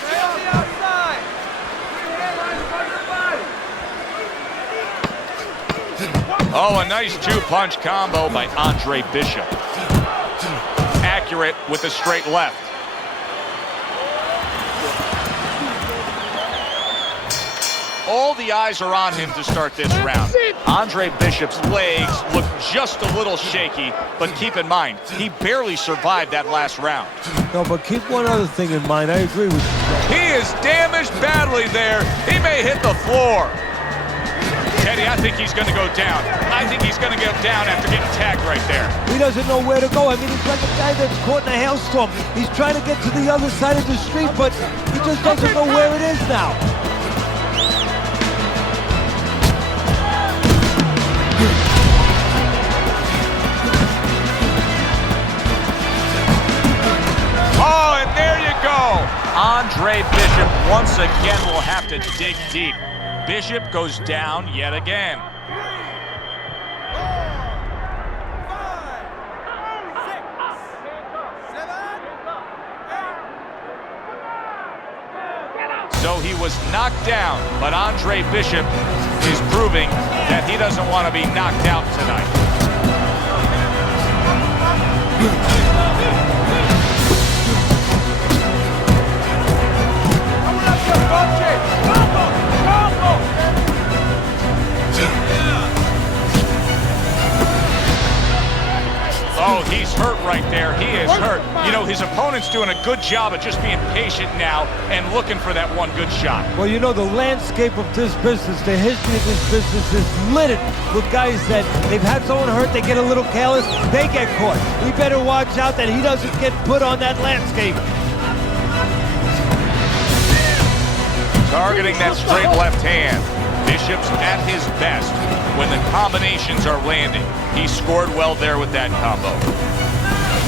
Oh, a nice two-punch combo by Andre Bishop. Accurate with the straight left. All the eyes are on him to start this round. Andre Bishop's legs look just a little shaky, but keep in mind, he barely survived that last round. No, but keep one other thing in mind. I agree with you. He is damaged badly there. He may hit the floor. Teddy, I think he's going to go down. I think he's going to go down after getting tagged right there. He doesn't know where to go. I mean, he's like a guy that's caught in a hailstorm. He's trying to get to the other side of the street, but he just doesn't know where it is now. Oh, and there you go. Andre Bishop once again will have to dig deep. Bishop goes down yet again. So he was knocked down, but Andre Bishop is proving that he doesn't want to be knocked out tonight. Oh, He's hurt right there. He is hurt. You know, his opponent's doing a good job of just being patient now and looking for that one good shot. Well, you know, the landscape of this business, the history of this business is littered with guys that they've had someone hurt, they get a little careless, they get caught. We better watch out that he doesn't get put on that landscape. Targeting that straight left hand. Bishop's at his best when the combinations are landing. He scored well there with that combo.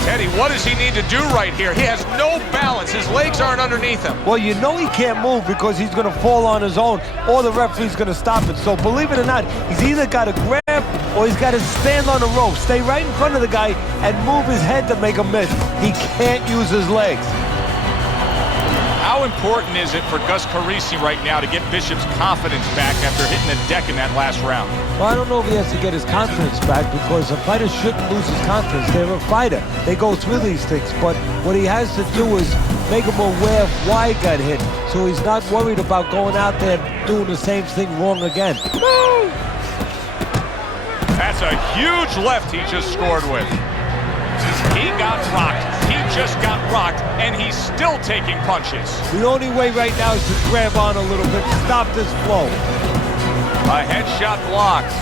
Teddy, what does he need to do right here? He has no balance. His legs aren't underneath him. Well, you know he can't move because he's going to fall on his own or the referee's going to stop it. So believe it or not, he's either got to grab or he's got to stand on the rope, stay right in front of the guy and move his head to make a miss. He can't use his legs. How important is it for Gus Carisi right now to get Bishop's confidence back after hitting the deck in that last round? Well, I don't know if he has to get his confidence back because a fighter shouldn't lose his confidence. They're a fighter. They go through these things. But what he has to do is make him aware of why he got hit. So he's not worried about going out there and doing the same thing wrong again. That's a huge left he just scored with. He got rocked. He just got rocked, and he's still taking punches. The only way right now is to grab on a little bit, stop this flow. A headshot blocked.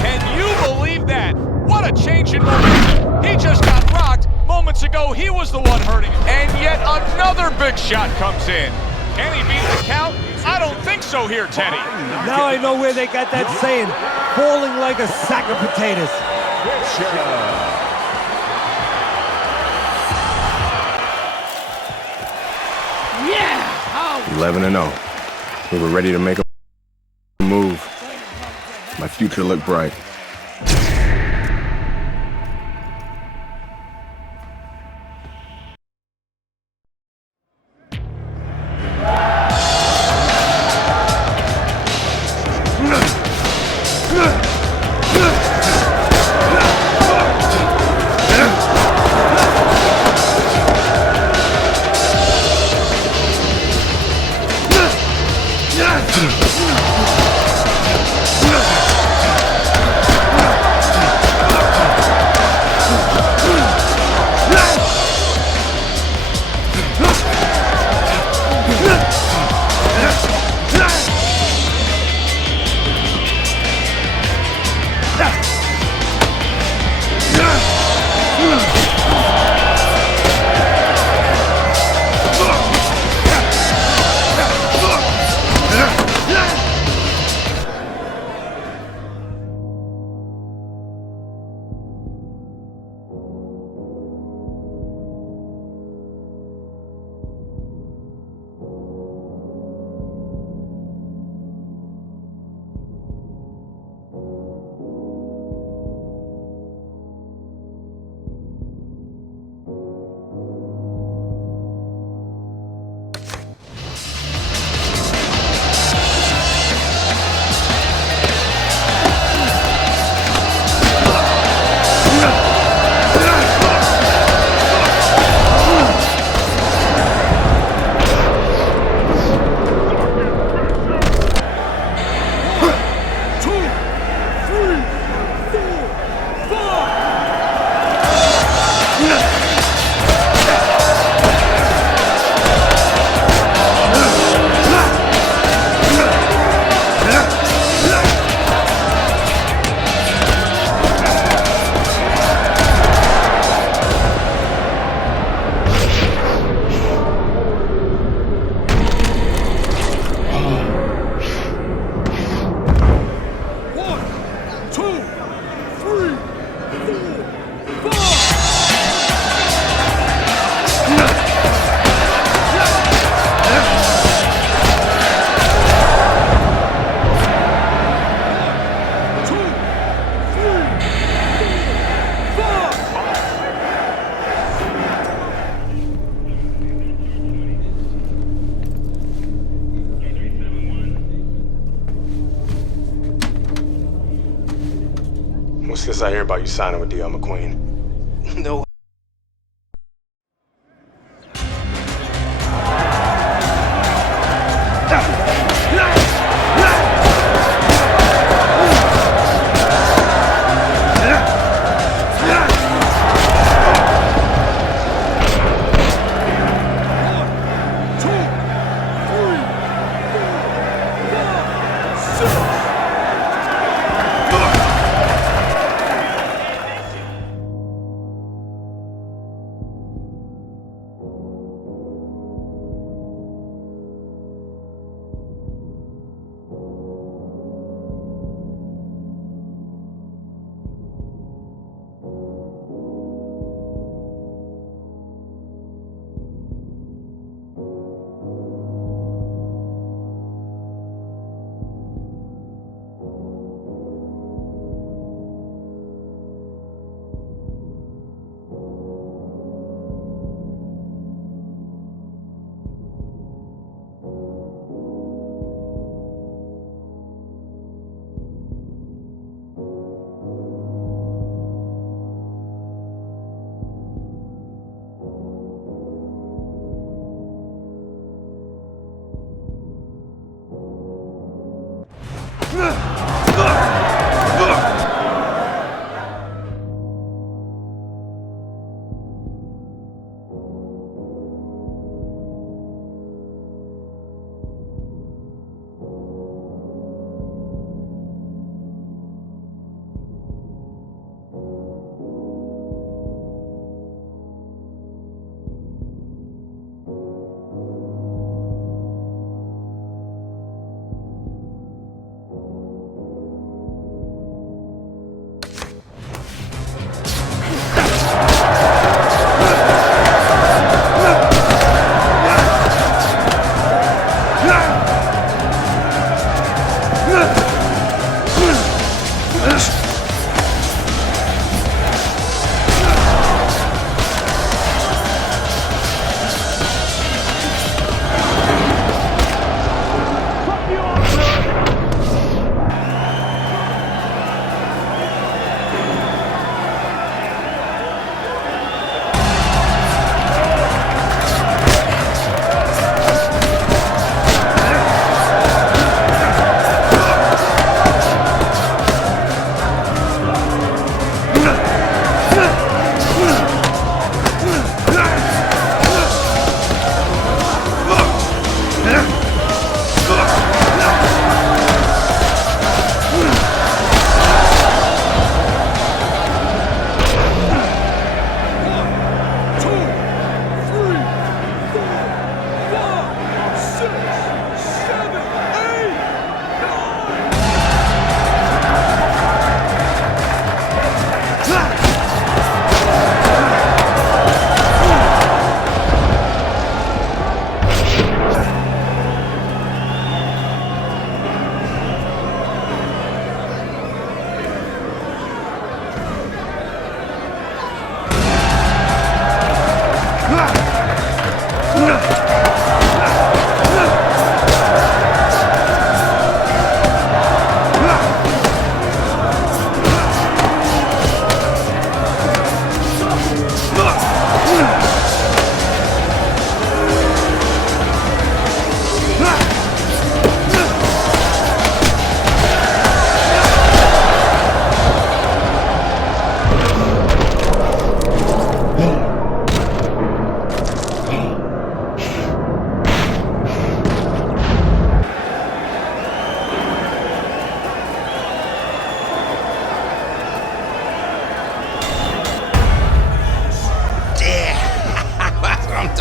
Can you believe that? What a change in momentum. He just got rocked. Moments ago, he was the one hurting. And yet another big shot comes in. Can he beat the count? I don't think so here, Teddy. Now I know where they got that saying, falling like a sack of potatoes. 11-0. We were ready to make a move. My future looked bright. What's this I hear about you signing with D.L. McQueen? No.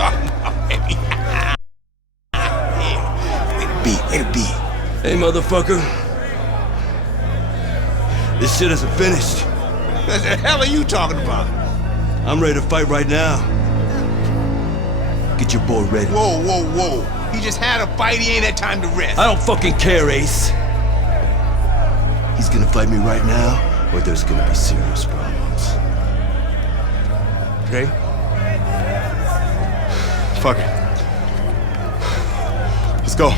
talking about, baby? Yeah, way to be. Hey, motherfucker. This shit isn't finished. What the hell are you talking about? I'm ready to fight right now. Get your boy ready. Whoa. He just had a fight, he ain't had time to rest. I don't fucking care, Ace. He's gonna fight me right now, or there's gonna be serious problems. Okay? Fuck it. Let's go.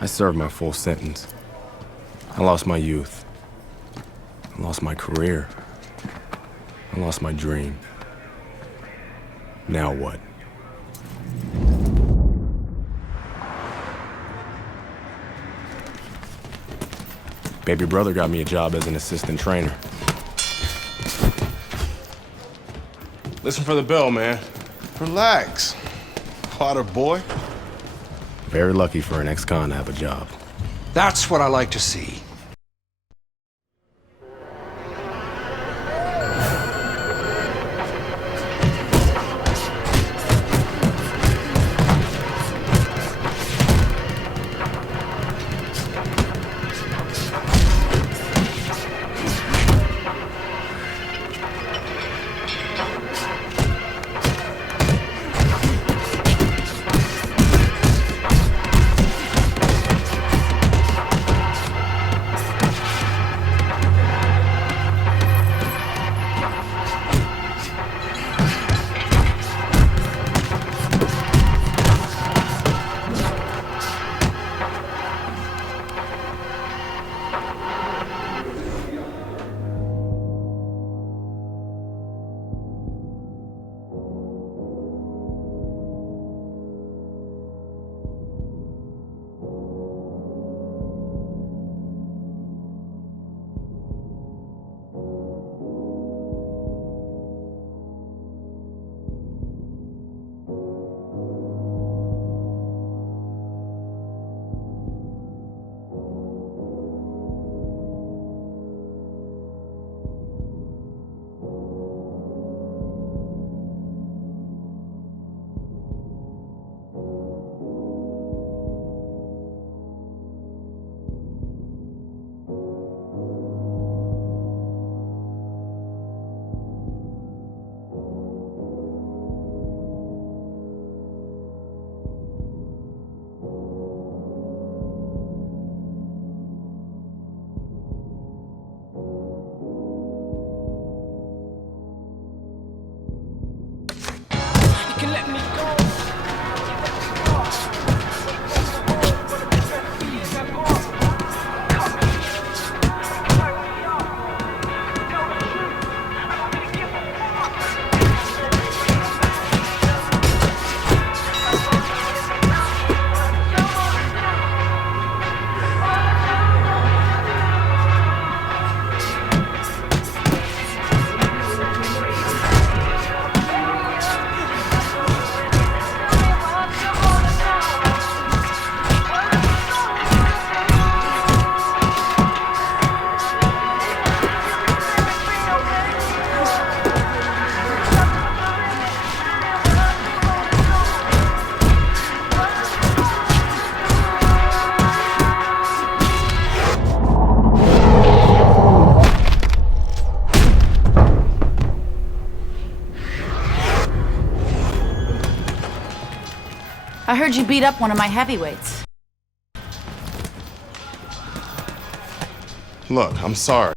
I served my full sentence. I lost my youth. I lost my career. I lost my dream. Now what? Baby brother got me a job as an assistant trainer. Listen for the bell, man. Relax, Potter boy. Very lucky for an ex-con to have a job. That's what I like to see. I heard you beat up one of my heavyweights. Look, I'm sorry.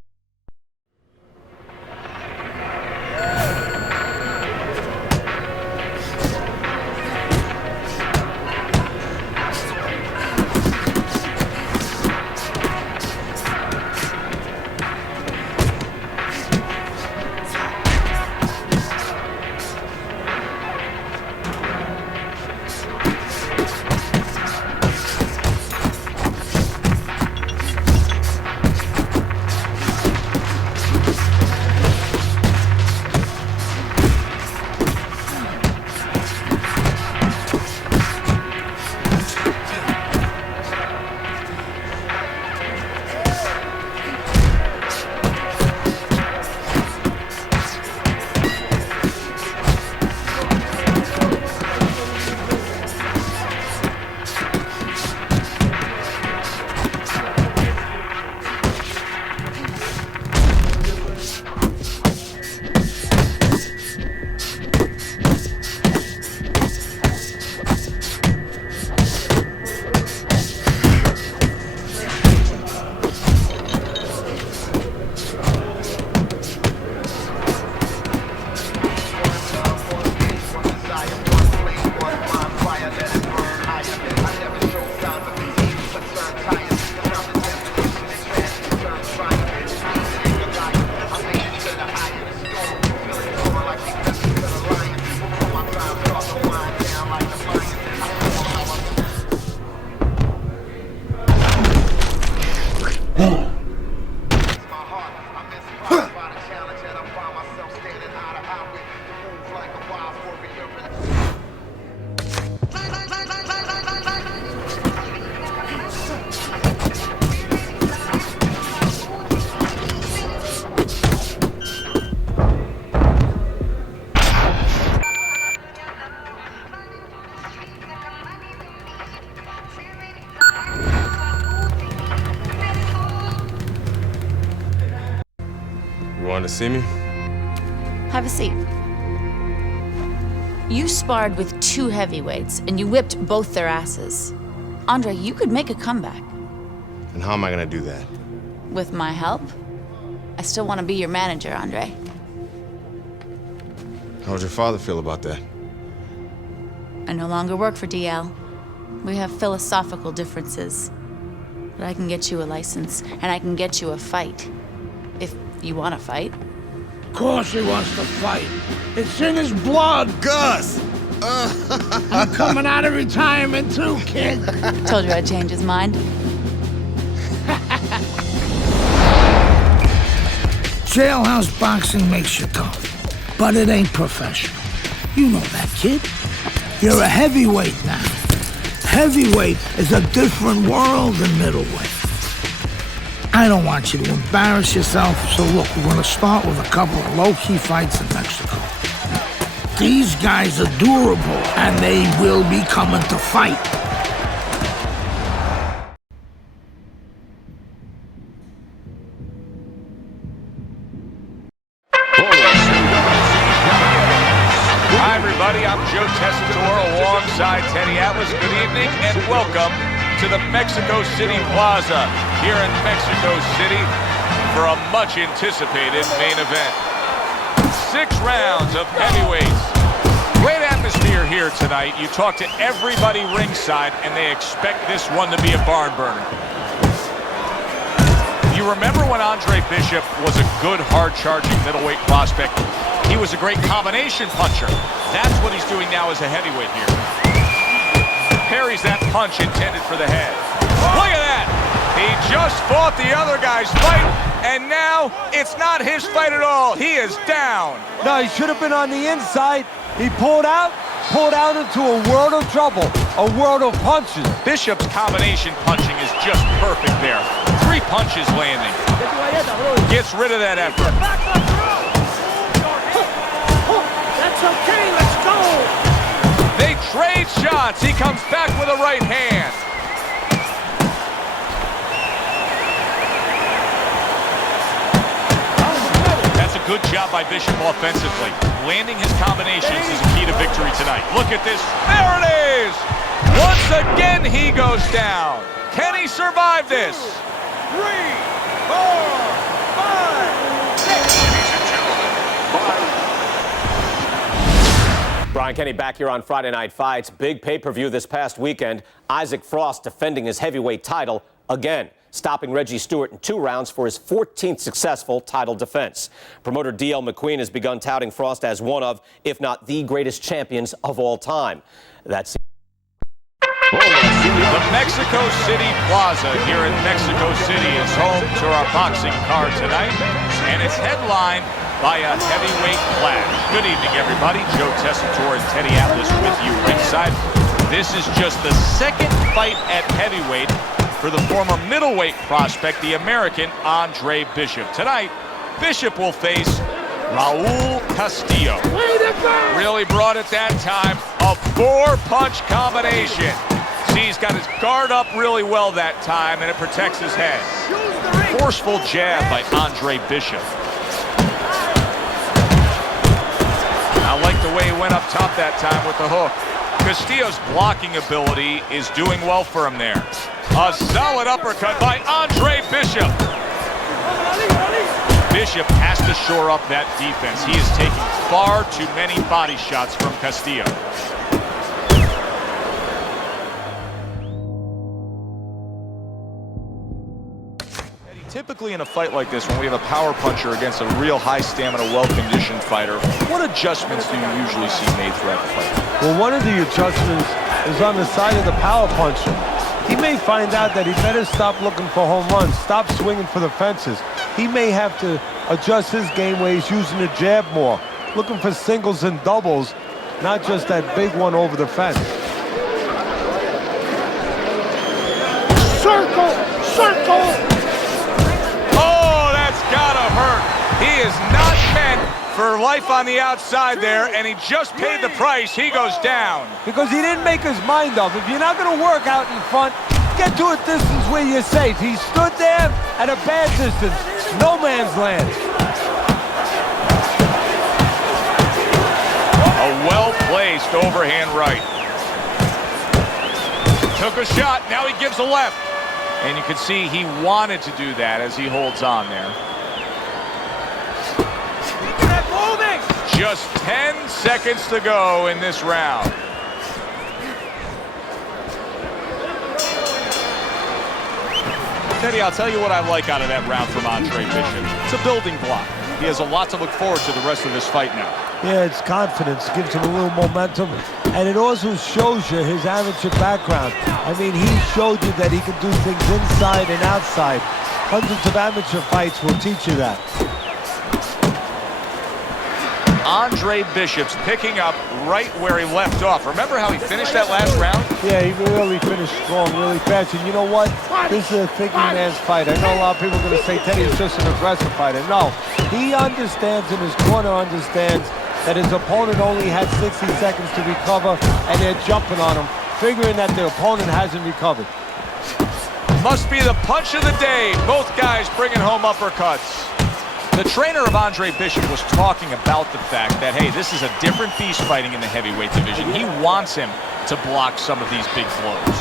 You wanted to see me? Have a seat. You sparred with 2 heavyweights, and you whipped both their asses. Andre, you could make a comeback. And how am I gonna do that? With my help? I still want to be your manager, Andre. How would your father feel about that? I no longer work for DL. We have philosophical differences. But I can get you a license, and I can get you a fight. If you want to fight. Of course he wants to fight. It's in his blood. Gus! I'm coming out of retirement too, kid. Told you I'd change his mind. Jailhouse boxing makes you tough, but it ain't professional. You know that, kid. You're a heavyweight now. Heavyweight is a different world than middleweight. I don't want you to embarrass yourself, so look, we're gonna start with a couple of low-key fights in Mexico. These guys are durable, and they will be coming to fight. Hi, everybody. I'm Joe Tessitore alongside Teddy Atlas. Good evening and welcome to the Mexico City Plaza here in Mexico City for a much-anticipated main event. 6 rounds of heavyweights. Great atmosphere here tonight. You talk to everybody ringside, and they expect this one to be a barn burner. You remember when Andre Bishop was a good, hard-charging middleweight prospect? He was a great combination puncher. That's what he's doing now as a heavyweight here. Parries that punch intended for the head. Look at that! He just fought the other guy's fight, and now it's not his fight at all. He is down. No, he should have been on the inside. He pulled out into a world of trouble, a world of punches. Bishop's combination punching is just perfect there. 3 punches landing. Gets rid of that effort. That's okay, let's go! They trade shots. He comes back with a right hand. That's a good job by Bishop offensively. Landing his combinations is a key to victory tonight. Look at this. There it is! Once again, he goes down. Can he survive this? 3, 4, 5, 6. Ladies and gentlemen, Brian Kenny back here on Friday Night Fights. Big pay-per-view this past weekend. Isaac Frost defending his heavyweight title again, stopping Reggie Stewart in 2 rounds for his 14th successful title defense. Promoter D.L. McQueen has begun touting Frost as one of, if not the greatest champions of all time. That's the Mexico City Plaza here in Mexico City is home to our boxing card tonight, and it's headlined by a heavyweight clash. Good evening, everybody. Joe Tessitore and Teddy Atlas with you ringside. This is just the second fight at heavyweight for the former middleweight prospect, the American Andre Bishop. Tonight, Bishop will face Raul Castillo. Really brought it that time. A 4-punch combination. See, he's got his guard up really well that time, and it protects his head. Forceful jab by Andre Bishop. I like the way he went up top that time with the hook. Castillo's blocking ability is doing well for him there. A solid uppercut by Andre Bishop. Bishop has to shore up that defense. He is taking far too many body shots from Castillo. Typically in a fight like this, when we have a power puncher against a real high stamina, well-conditioned fighter, what adjustments do you usually see made throughout the fight? Well, one of the adjustments is on the side of the power puncher. He may find out that he better stop looking for home runs, stop swinging for the fences. He may have to adjust his game where he's using the jab more, looking for singles and doubles, not just that big one over the fence. Circle! Circle! Gotta hurt. He is not meant for life on the outside there, and he just paid the price. He goes down. Because he didn't make his mind up. If you're not going to work out in front, get to a distance where you're safe. He stood there at a bad distance. No man's land. A well-placed overhand right. Took a shot. Now he gives a left. And you can see he wanted to do that as he holds on there. Just 10 seconds to go in this round. Teddy, I'll tell you what I like out of that round from Andre Bishop. It's a building block. He has a lot to look forward to the rest of this fight now. Yeah, it's confidence, gives him a little momentum, and it also shows you his amateur background. I mean, he showed you that he can do things inside and outside. Hundreds of amateur fights will teach you that. Andre Bishop's picking up right where he left off. Remember how he finished that last round? Yeah, he really finished strong, really fast. And you know what? This is a thinking man's fight. I know a lot of people are going to say Teddy's just an aggressive fighter. No, he understands, and his corner understands, that his opponent only had 60 seconds to recover, and they're jumping on him, figuring that the opponent hasn't recovered. Must be the punch of the day. Both guys bringing home uppercuts. The trainer of Andre Bishop was talking about the fact that, hey, this is a different beast fighting in the heavyweight division. He wants him to block some of these big blows.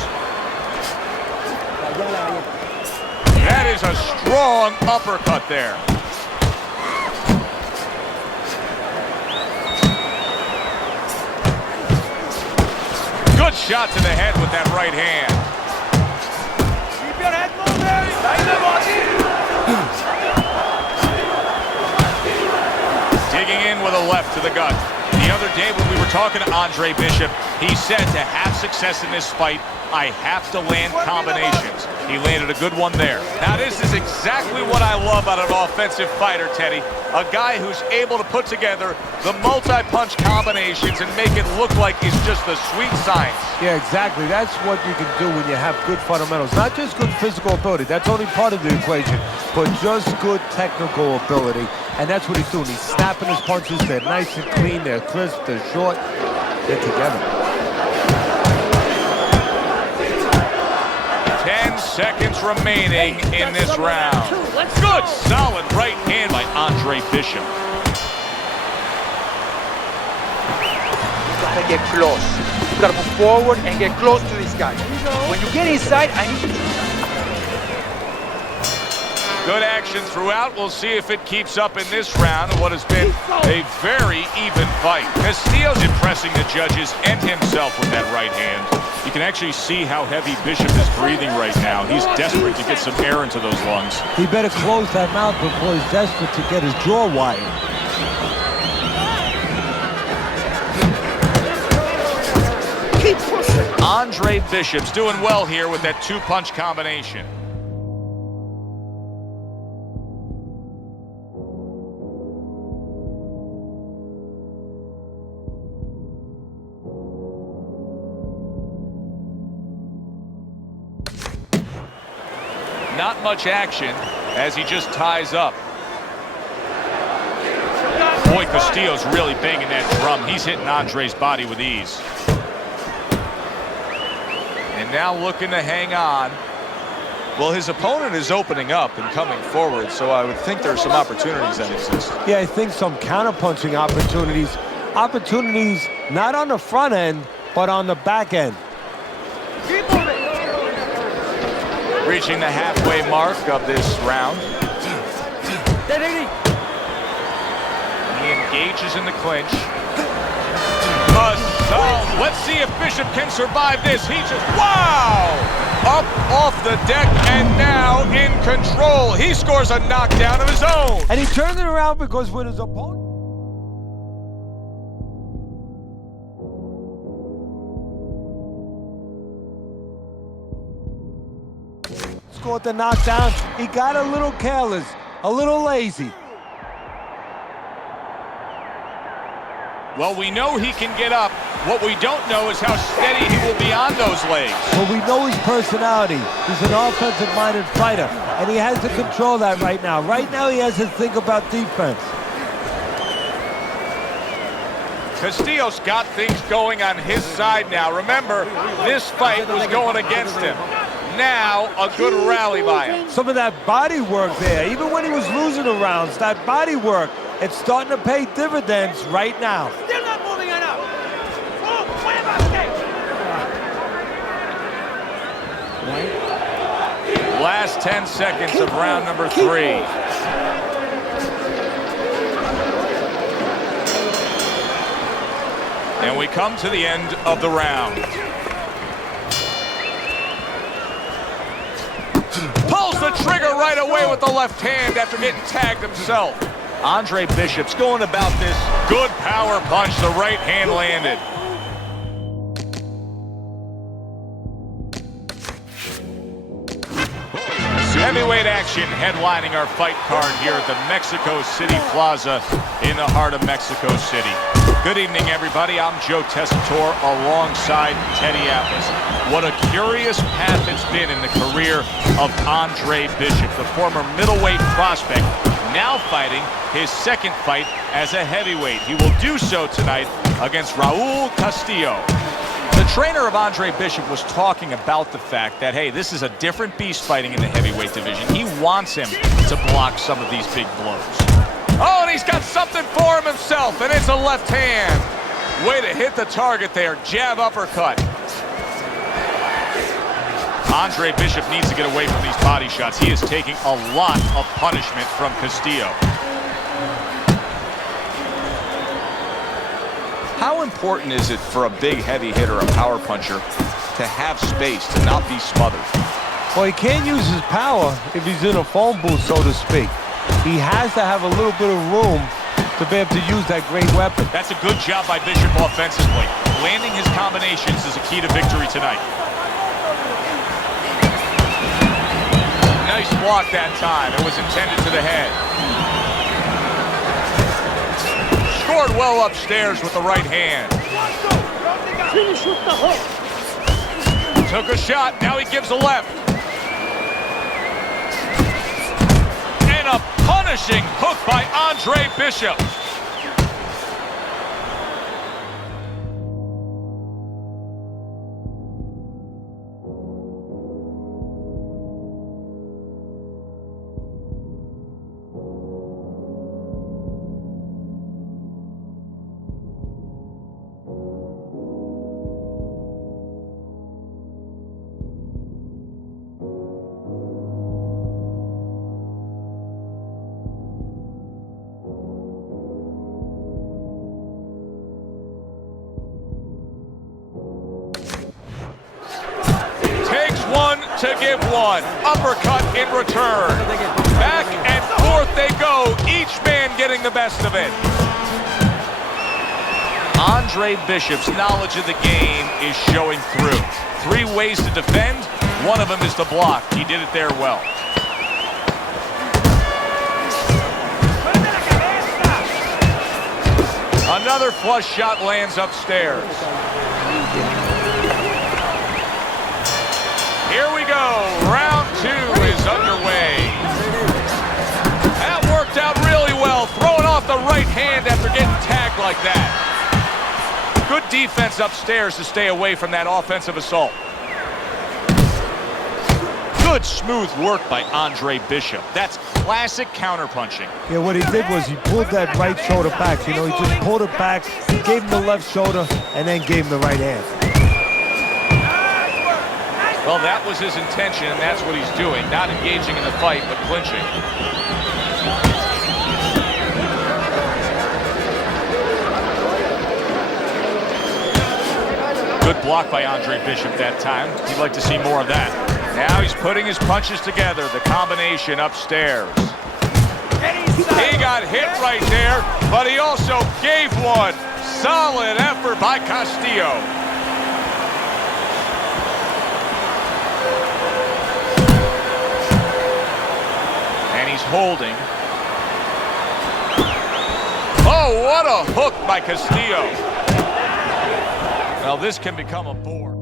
That is a strong uppercut there. Good shot to the head with that right hand. Keep your head moving. Digging in with a left to the gut. The other day when we were talking to Andre Bishop, he said to have success in this fight, I have to land combinations. He landed a good one there. Now this is exactly what I love out of an offensive fighter, Teddy. A guy who's able to put together the multi-punch combinations and make it look like it's just the sweet science. Yeah, exactly. That's what you can do when you have good fundamentals. Not just good physical ability. That's only part of the equation. But just good technical ability. And that's what he's doing. He's snapping his punches. They're nice and clean. They're crisp. They're short. They're together. 10 seconds remaining in this round. Good, solid right hand by Andre Bishop. Gotta get close. You gotta move forward and get close to this guy. When you get inside, I need you to... Good action throughout. We'll see if it keeps up in this round of what has been a very even fight. Castillo's impressing the judges and himself with that right hand. You can actually see how heavy Bishop is breathing right now. He's desperate to get some air into those lungs. He better close that mouth before he's desperate to get his jaw wired. Keep pushing. Andre Bishop's doing well here with that two-punch combination. Not much action as he just ties up. Boy, Castillo's really banging that drum. He's hitting Andre's body with ease. And now looking to hang on. Well, his opponent is opening up and coming forward, so I would think there's some opportunities that exist. Yeah, I think some counterpunching opportunities. Opportunities not on the front end, but on the back end. Keep moving. Reaching the halfway mark of this round. He engages in the clinch. Assault. Let's see if Bishop can survive this. He just, wow! Up off the deck and now in control. He scores a knockdown of his own. And he turned it around because with his opponent. Scored the knockdown. He got a little careless, a little lazy. Well, we know he can get up. What we don't know is how steady he will be on those legs. Well, we know his personality. He's an offensive-minded fighter, and he has to control that right now. Right now, he has to think about defense. Castillo's got things going on his side now. Remember, this fight was going against him. Now, a good rally by him. Some of that body work there, even when he was losing the rounds, that body work, it's starting to pay dividends right now. Still not moving enough. Last 10 seconds of round number 3. And we come to the end of the round. Pulls the trigger right away with the left hand after getting tagged himself. Andre Bishop's going about this. Good power punch. The right hand landed. Heavyweight action headlining our fight card here at the Mexico City Plaza in the heart of Mexico City. Good evening, everybody. I'm Joe Tessitore alongside Teddy Atlas. What a curious path it's been in the career of Andre Bishop, the former middleweight prospect, now fighting his second fight as a heavyweight. He will do so tonight against Raul Castillo. The trainer of Andre Bishop was talking about the fact that, hey, this is a different beast fighting in the heavyweight division. He wants him to block some of these big blows. Oh, and he's got something for him himself, and it's a left hand. Way to hit the target there. Jab, uppercut. Andre Bishop needs to get away from these body shots. He is taking a lot of punishment from Castillo. How important is it for a big heavy hitter, a power puncher, to have space, to not be smothered? Well, he can't use his power if he's in a phone booth, so to speak. He has to have a little bit of room to be able to use that great weapon. That's a good job by Bishop offensively. Landing his combinations is a key to victory tonight. Nice block that time. It was intended to the head. Scored well upstairs with the right hand. Finish with the hook. Took a shot. Now he gives a left. And a punishing hook by Andre Bishop. to give one. Uppercut in return. Back and forth they go, each man getting the best of it. Andre Bishop's knowledge of the game is showing through. 3 ways to defend. One of them is to block. He did it there well. Another flush shot lands upstairs. Here we go. Round 2 is underway. That worked out really well. Throwing off the right hand after getting tagged like that. Good defense upstairs to stay away from that offensive assault. Good smooth work by Andre Bishop. That's classic counterpunching. Yeah, what he did was he pulled that right shoulder back. You know, he just pulled it back, gave him the left shoulder, and then gave him the right hand. Well, that was his intention, and that's what he's doing. Not engaging in the fight, but clinching. Good block by Andre Bishop that time. You'd like to see more of that. Now he's putting his punches together. The combination upstairs. He got hit right there, but he also gave one. Solid effort by Castillo. And he's holding. Oh, what a hook by Castillo. Well, this can become a bore.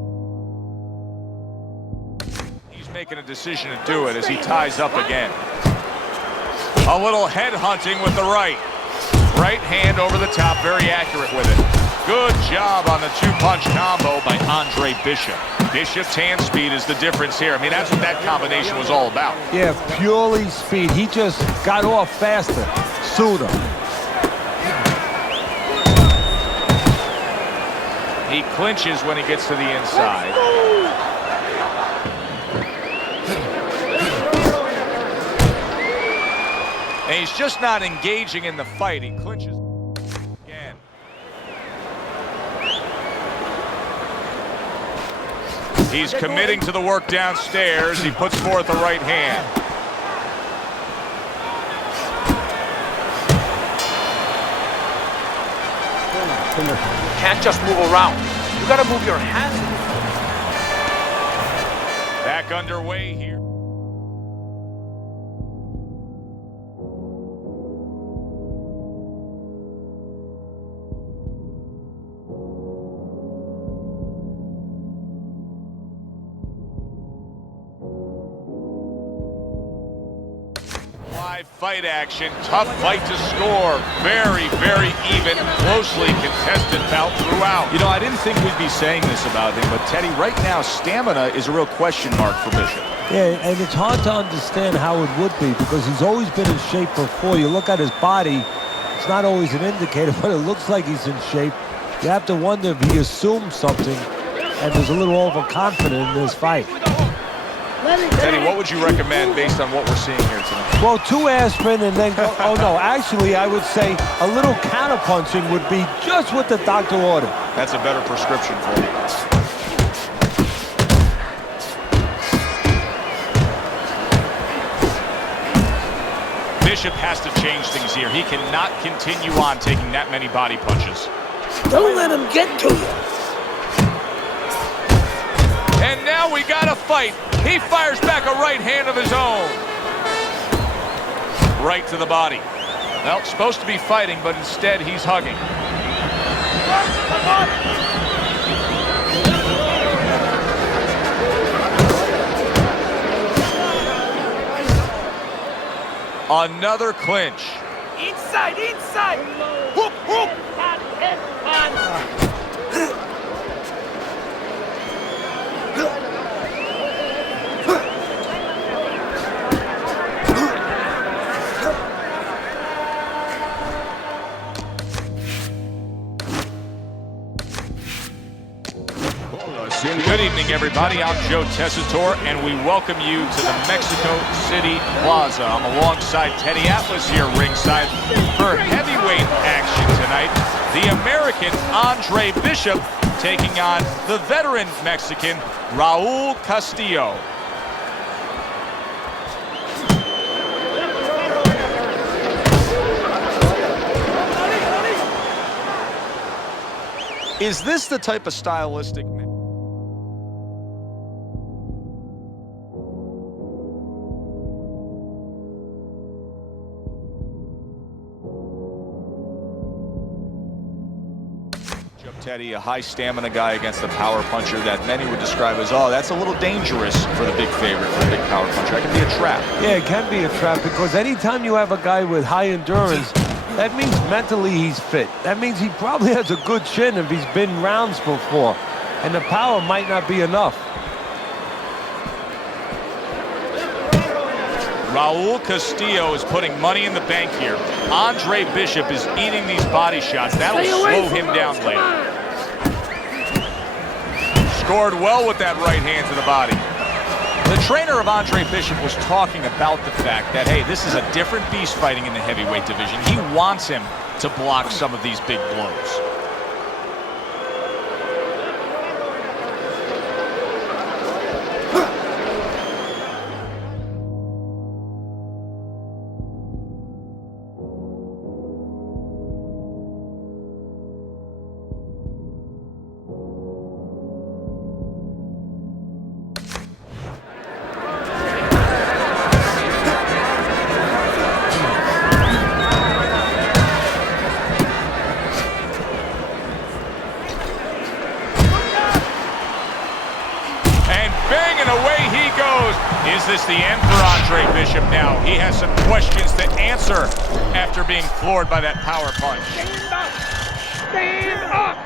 He's making a decision to do it as he ties up again. A little head hunting with the right. Right hand over the top, very accurate with it. Good job on the 2-punch combo by Andre Bishop. Bishop's hand speed is the difference here. I mean, that's what that combination was all about. Yeah, purely speed. He just got off faster, sooner. He clinches when he gets to the inside. And he's just not engaging in the fight. He clinches again. He's committing to the work downstairs. He puts forth the right hand. You can't just move around. You gotta move your hands. Back underway here. Fight action, tough fight to score. Very, very even, closely contested bout throughout. You know, I didn't think we'd be saying this about him, but Teddy, right now, stamina is a real question mark for Bishop. Yeah, and it's hard to understand how it would be because he's always been in shape before. You look at his body, it's not always an indicator, but it looks like he's in shape. You have to wonder if he assumed something and was a little overconfident in this fight. Teddy, what would you recommend based on what we're seeing here tonight? Well, 2 aspirin and then go, oh no, actually I would say a little counterpunching would be just what the doctor ordered. That's a better prescription for you. Bishop has to change things here. He cannot continue on taking that many body punches. Don't let him get to you. And now we got a fight. He fires back a right hand of his own. Right to the body. Well, supposed to be fighting, but instead he's hugging. Another clinch. Inside, inside. Hook, hook. Good evening, everybody. I'm Joe Tessitore, and we welcome you to the Mexico City Plaza. I'm alongside Teddy Atlas here ringside for heavyweight action tonight. The American Andre Bishop taking on the veteran Mexican Raul Castillo. Is this the type of stylistic... Teddy, a high stamina guy against a power puncher that many would describe as, oh, that's a little dangerous for the big favorite, for the big power puncher. That can be a trap. Yeah, it can be a trap because anytime you have a guy with high endurance, that means mentally he's fit. That means he probably has a good chin if he's been rounds before. And the power might not be enough. Raul Castillo is putting money in the bank here. Andre Bishop is eating these body shots. That'll slow him down later. Scored well with that right hand to the body. The trainer of Andre Bishop was talking about the fact that, hey, this is a different beast fighting in the heavyweight division. He wants him to block some of these big blows. Is this the end for Andre Bishop now? He has some questions to answer after being floored by that power punch. Stand up! Stand up!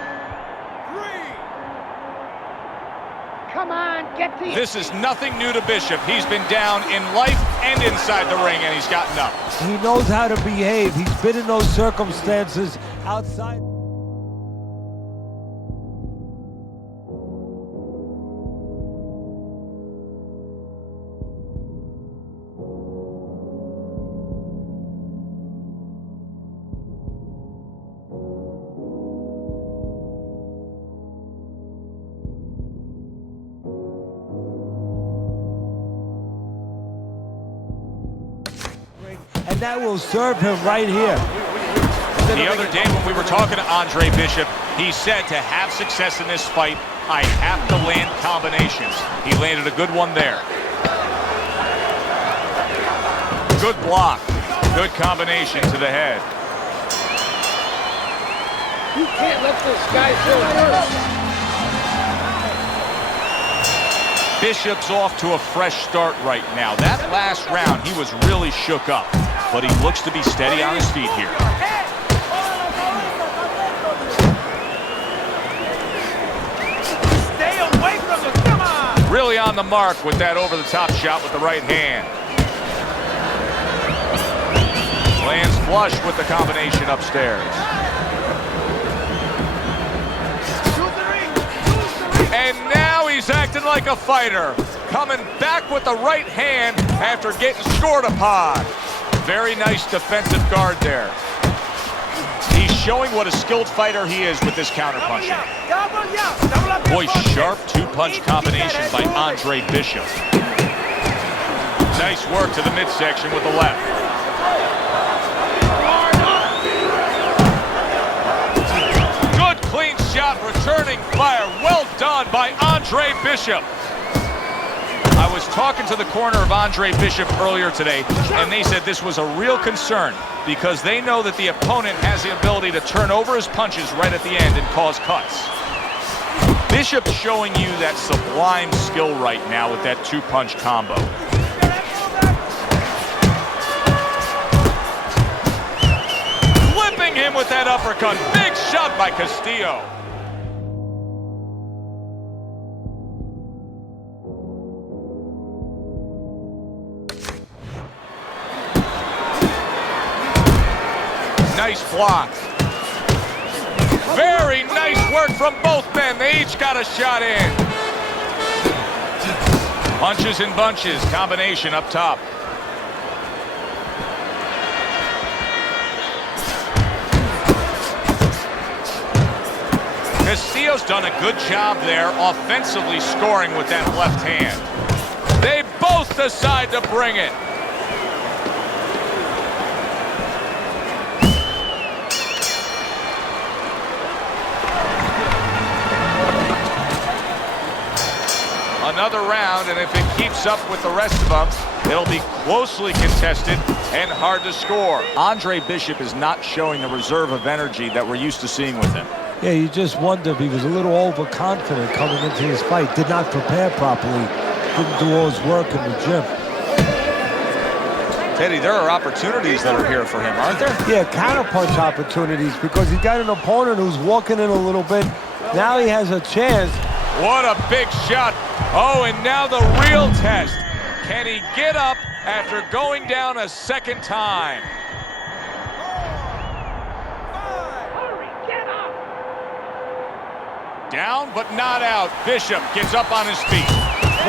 Come on, get the... This is nothing new to Bishop. He's been down in life and inside the ring, and he's gotten up. He knows how to behave. He's been in those circumstances outside. And that will serve him right here. The other day when we were talking to Andre Bishop, he said to have success in this fight, I have to land combinations. He landed a good one there. Good block. Good combination to the head. You can't let this guy feel first. Bishop's off to a fresh start right now. That last round, he was really shook up, but he looks to be steady on his feet here. Stay away from the... Come on! Really on the mark with that over-the-top shot with the right hand. Lands flush with the combination upstairs. And now he's acting like a fighter, coming back with the right hand after getting scored upon. Very nice defensive guard there. He's showing what a skilled fighter he is with this counterpunching. Boy, sharp two-punch combination by Andre Bishop. Nice work to the midsection with the left. Clean shot, returning fire. Well done by Andre Bishop. I was talking to the corner of Andre Bishop earlier today, and they said this was a real concern because they know that the opponent has the ability to turn over his punches right at the end and cause cuts. Bishop's showing you that sublime skill right now with that two-punch combo. Flipping him with that uppercut. Big shot by Castillo. Nice block. Very nice work from both men. They each got a shot in. Punches and bunches. Combination up top. Castillo's done a good job there, offensively scoring with that left hand. They both decide to bring it. another round, and if it keeps up with the rest of them, it'll be closely contested and hard to score. Andre Bishop is not showing the reserve of energy that we're used to seeing with him. Yeah, you just wonder if he was a little overconfident coming into this fight, did not prepare properly, didn't do all his work in the gym. Teddy, there are opportunities that are here for him, aren't there? Yeah, counterpunch opportunities, because he's got an opponent who's walking in a little bit. Now he has a chance. What a big shot. Oh, and now the real test. Can he get up after going down a second time? Down, but not out. Bishop gets up on his feet.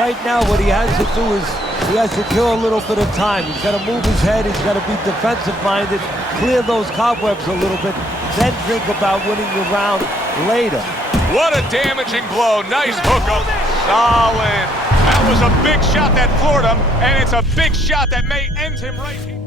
Right now, what he has to do is he has to kill a little bit of time. He's got to move his head. He's got to be defensive-minded, clear those cobwebs a little bit, then think about winning the round later. What a damaging blow. Nice hookup. Solid. That was a big shot that floored him, and it's a big shot that may end him right here.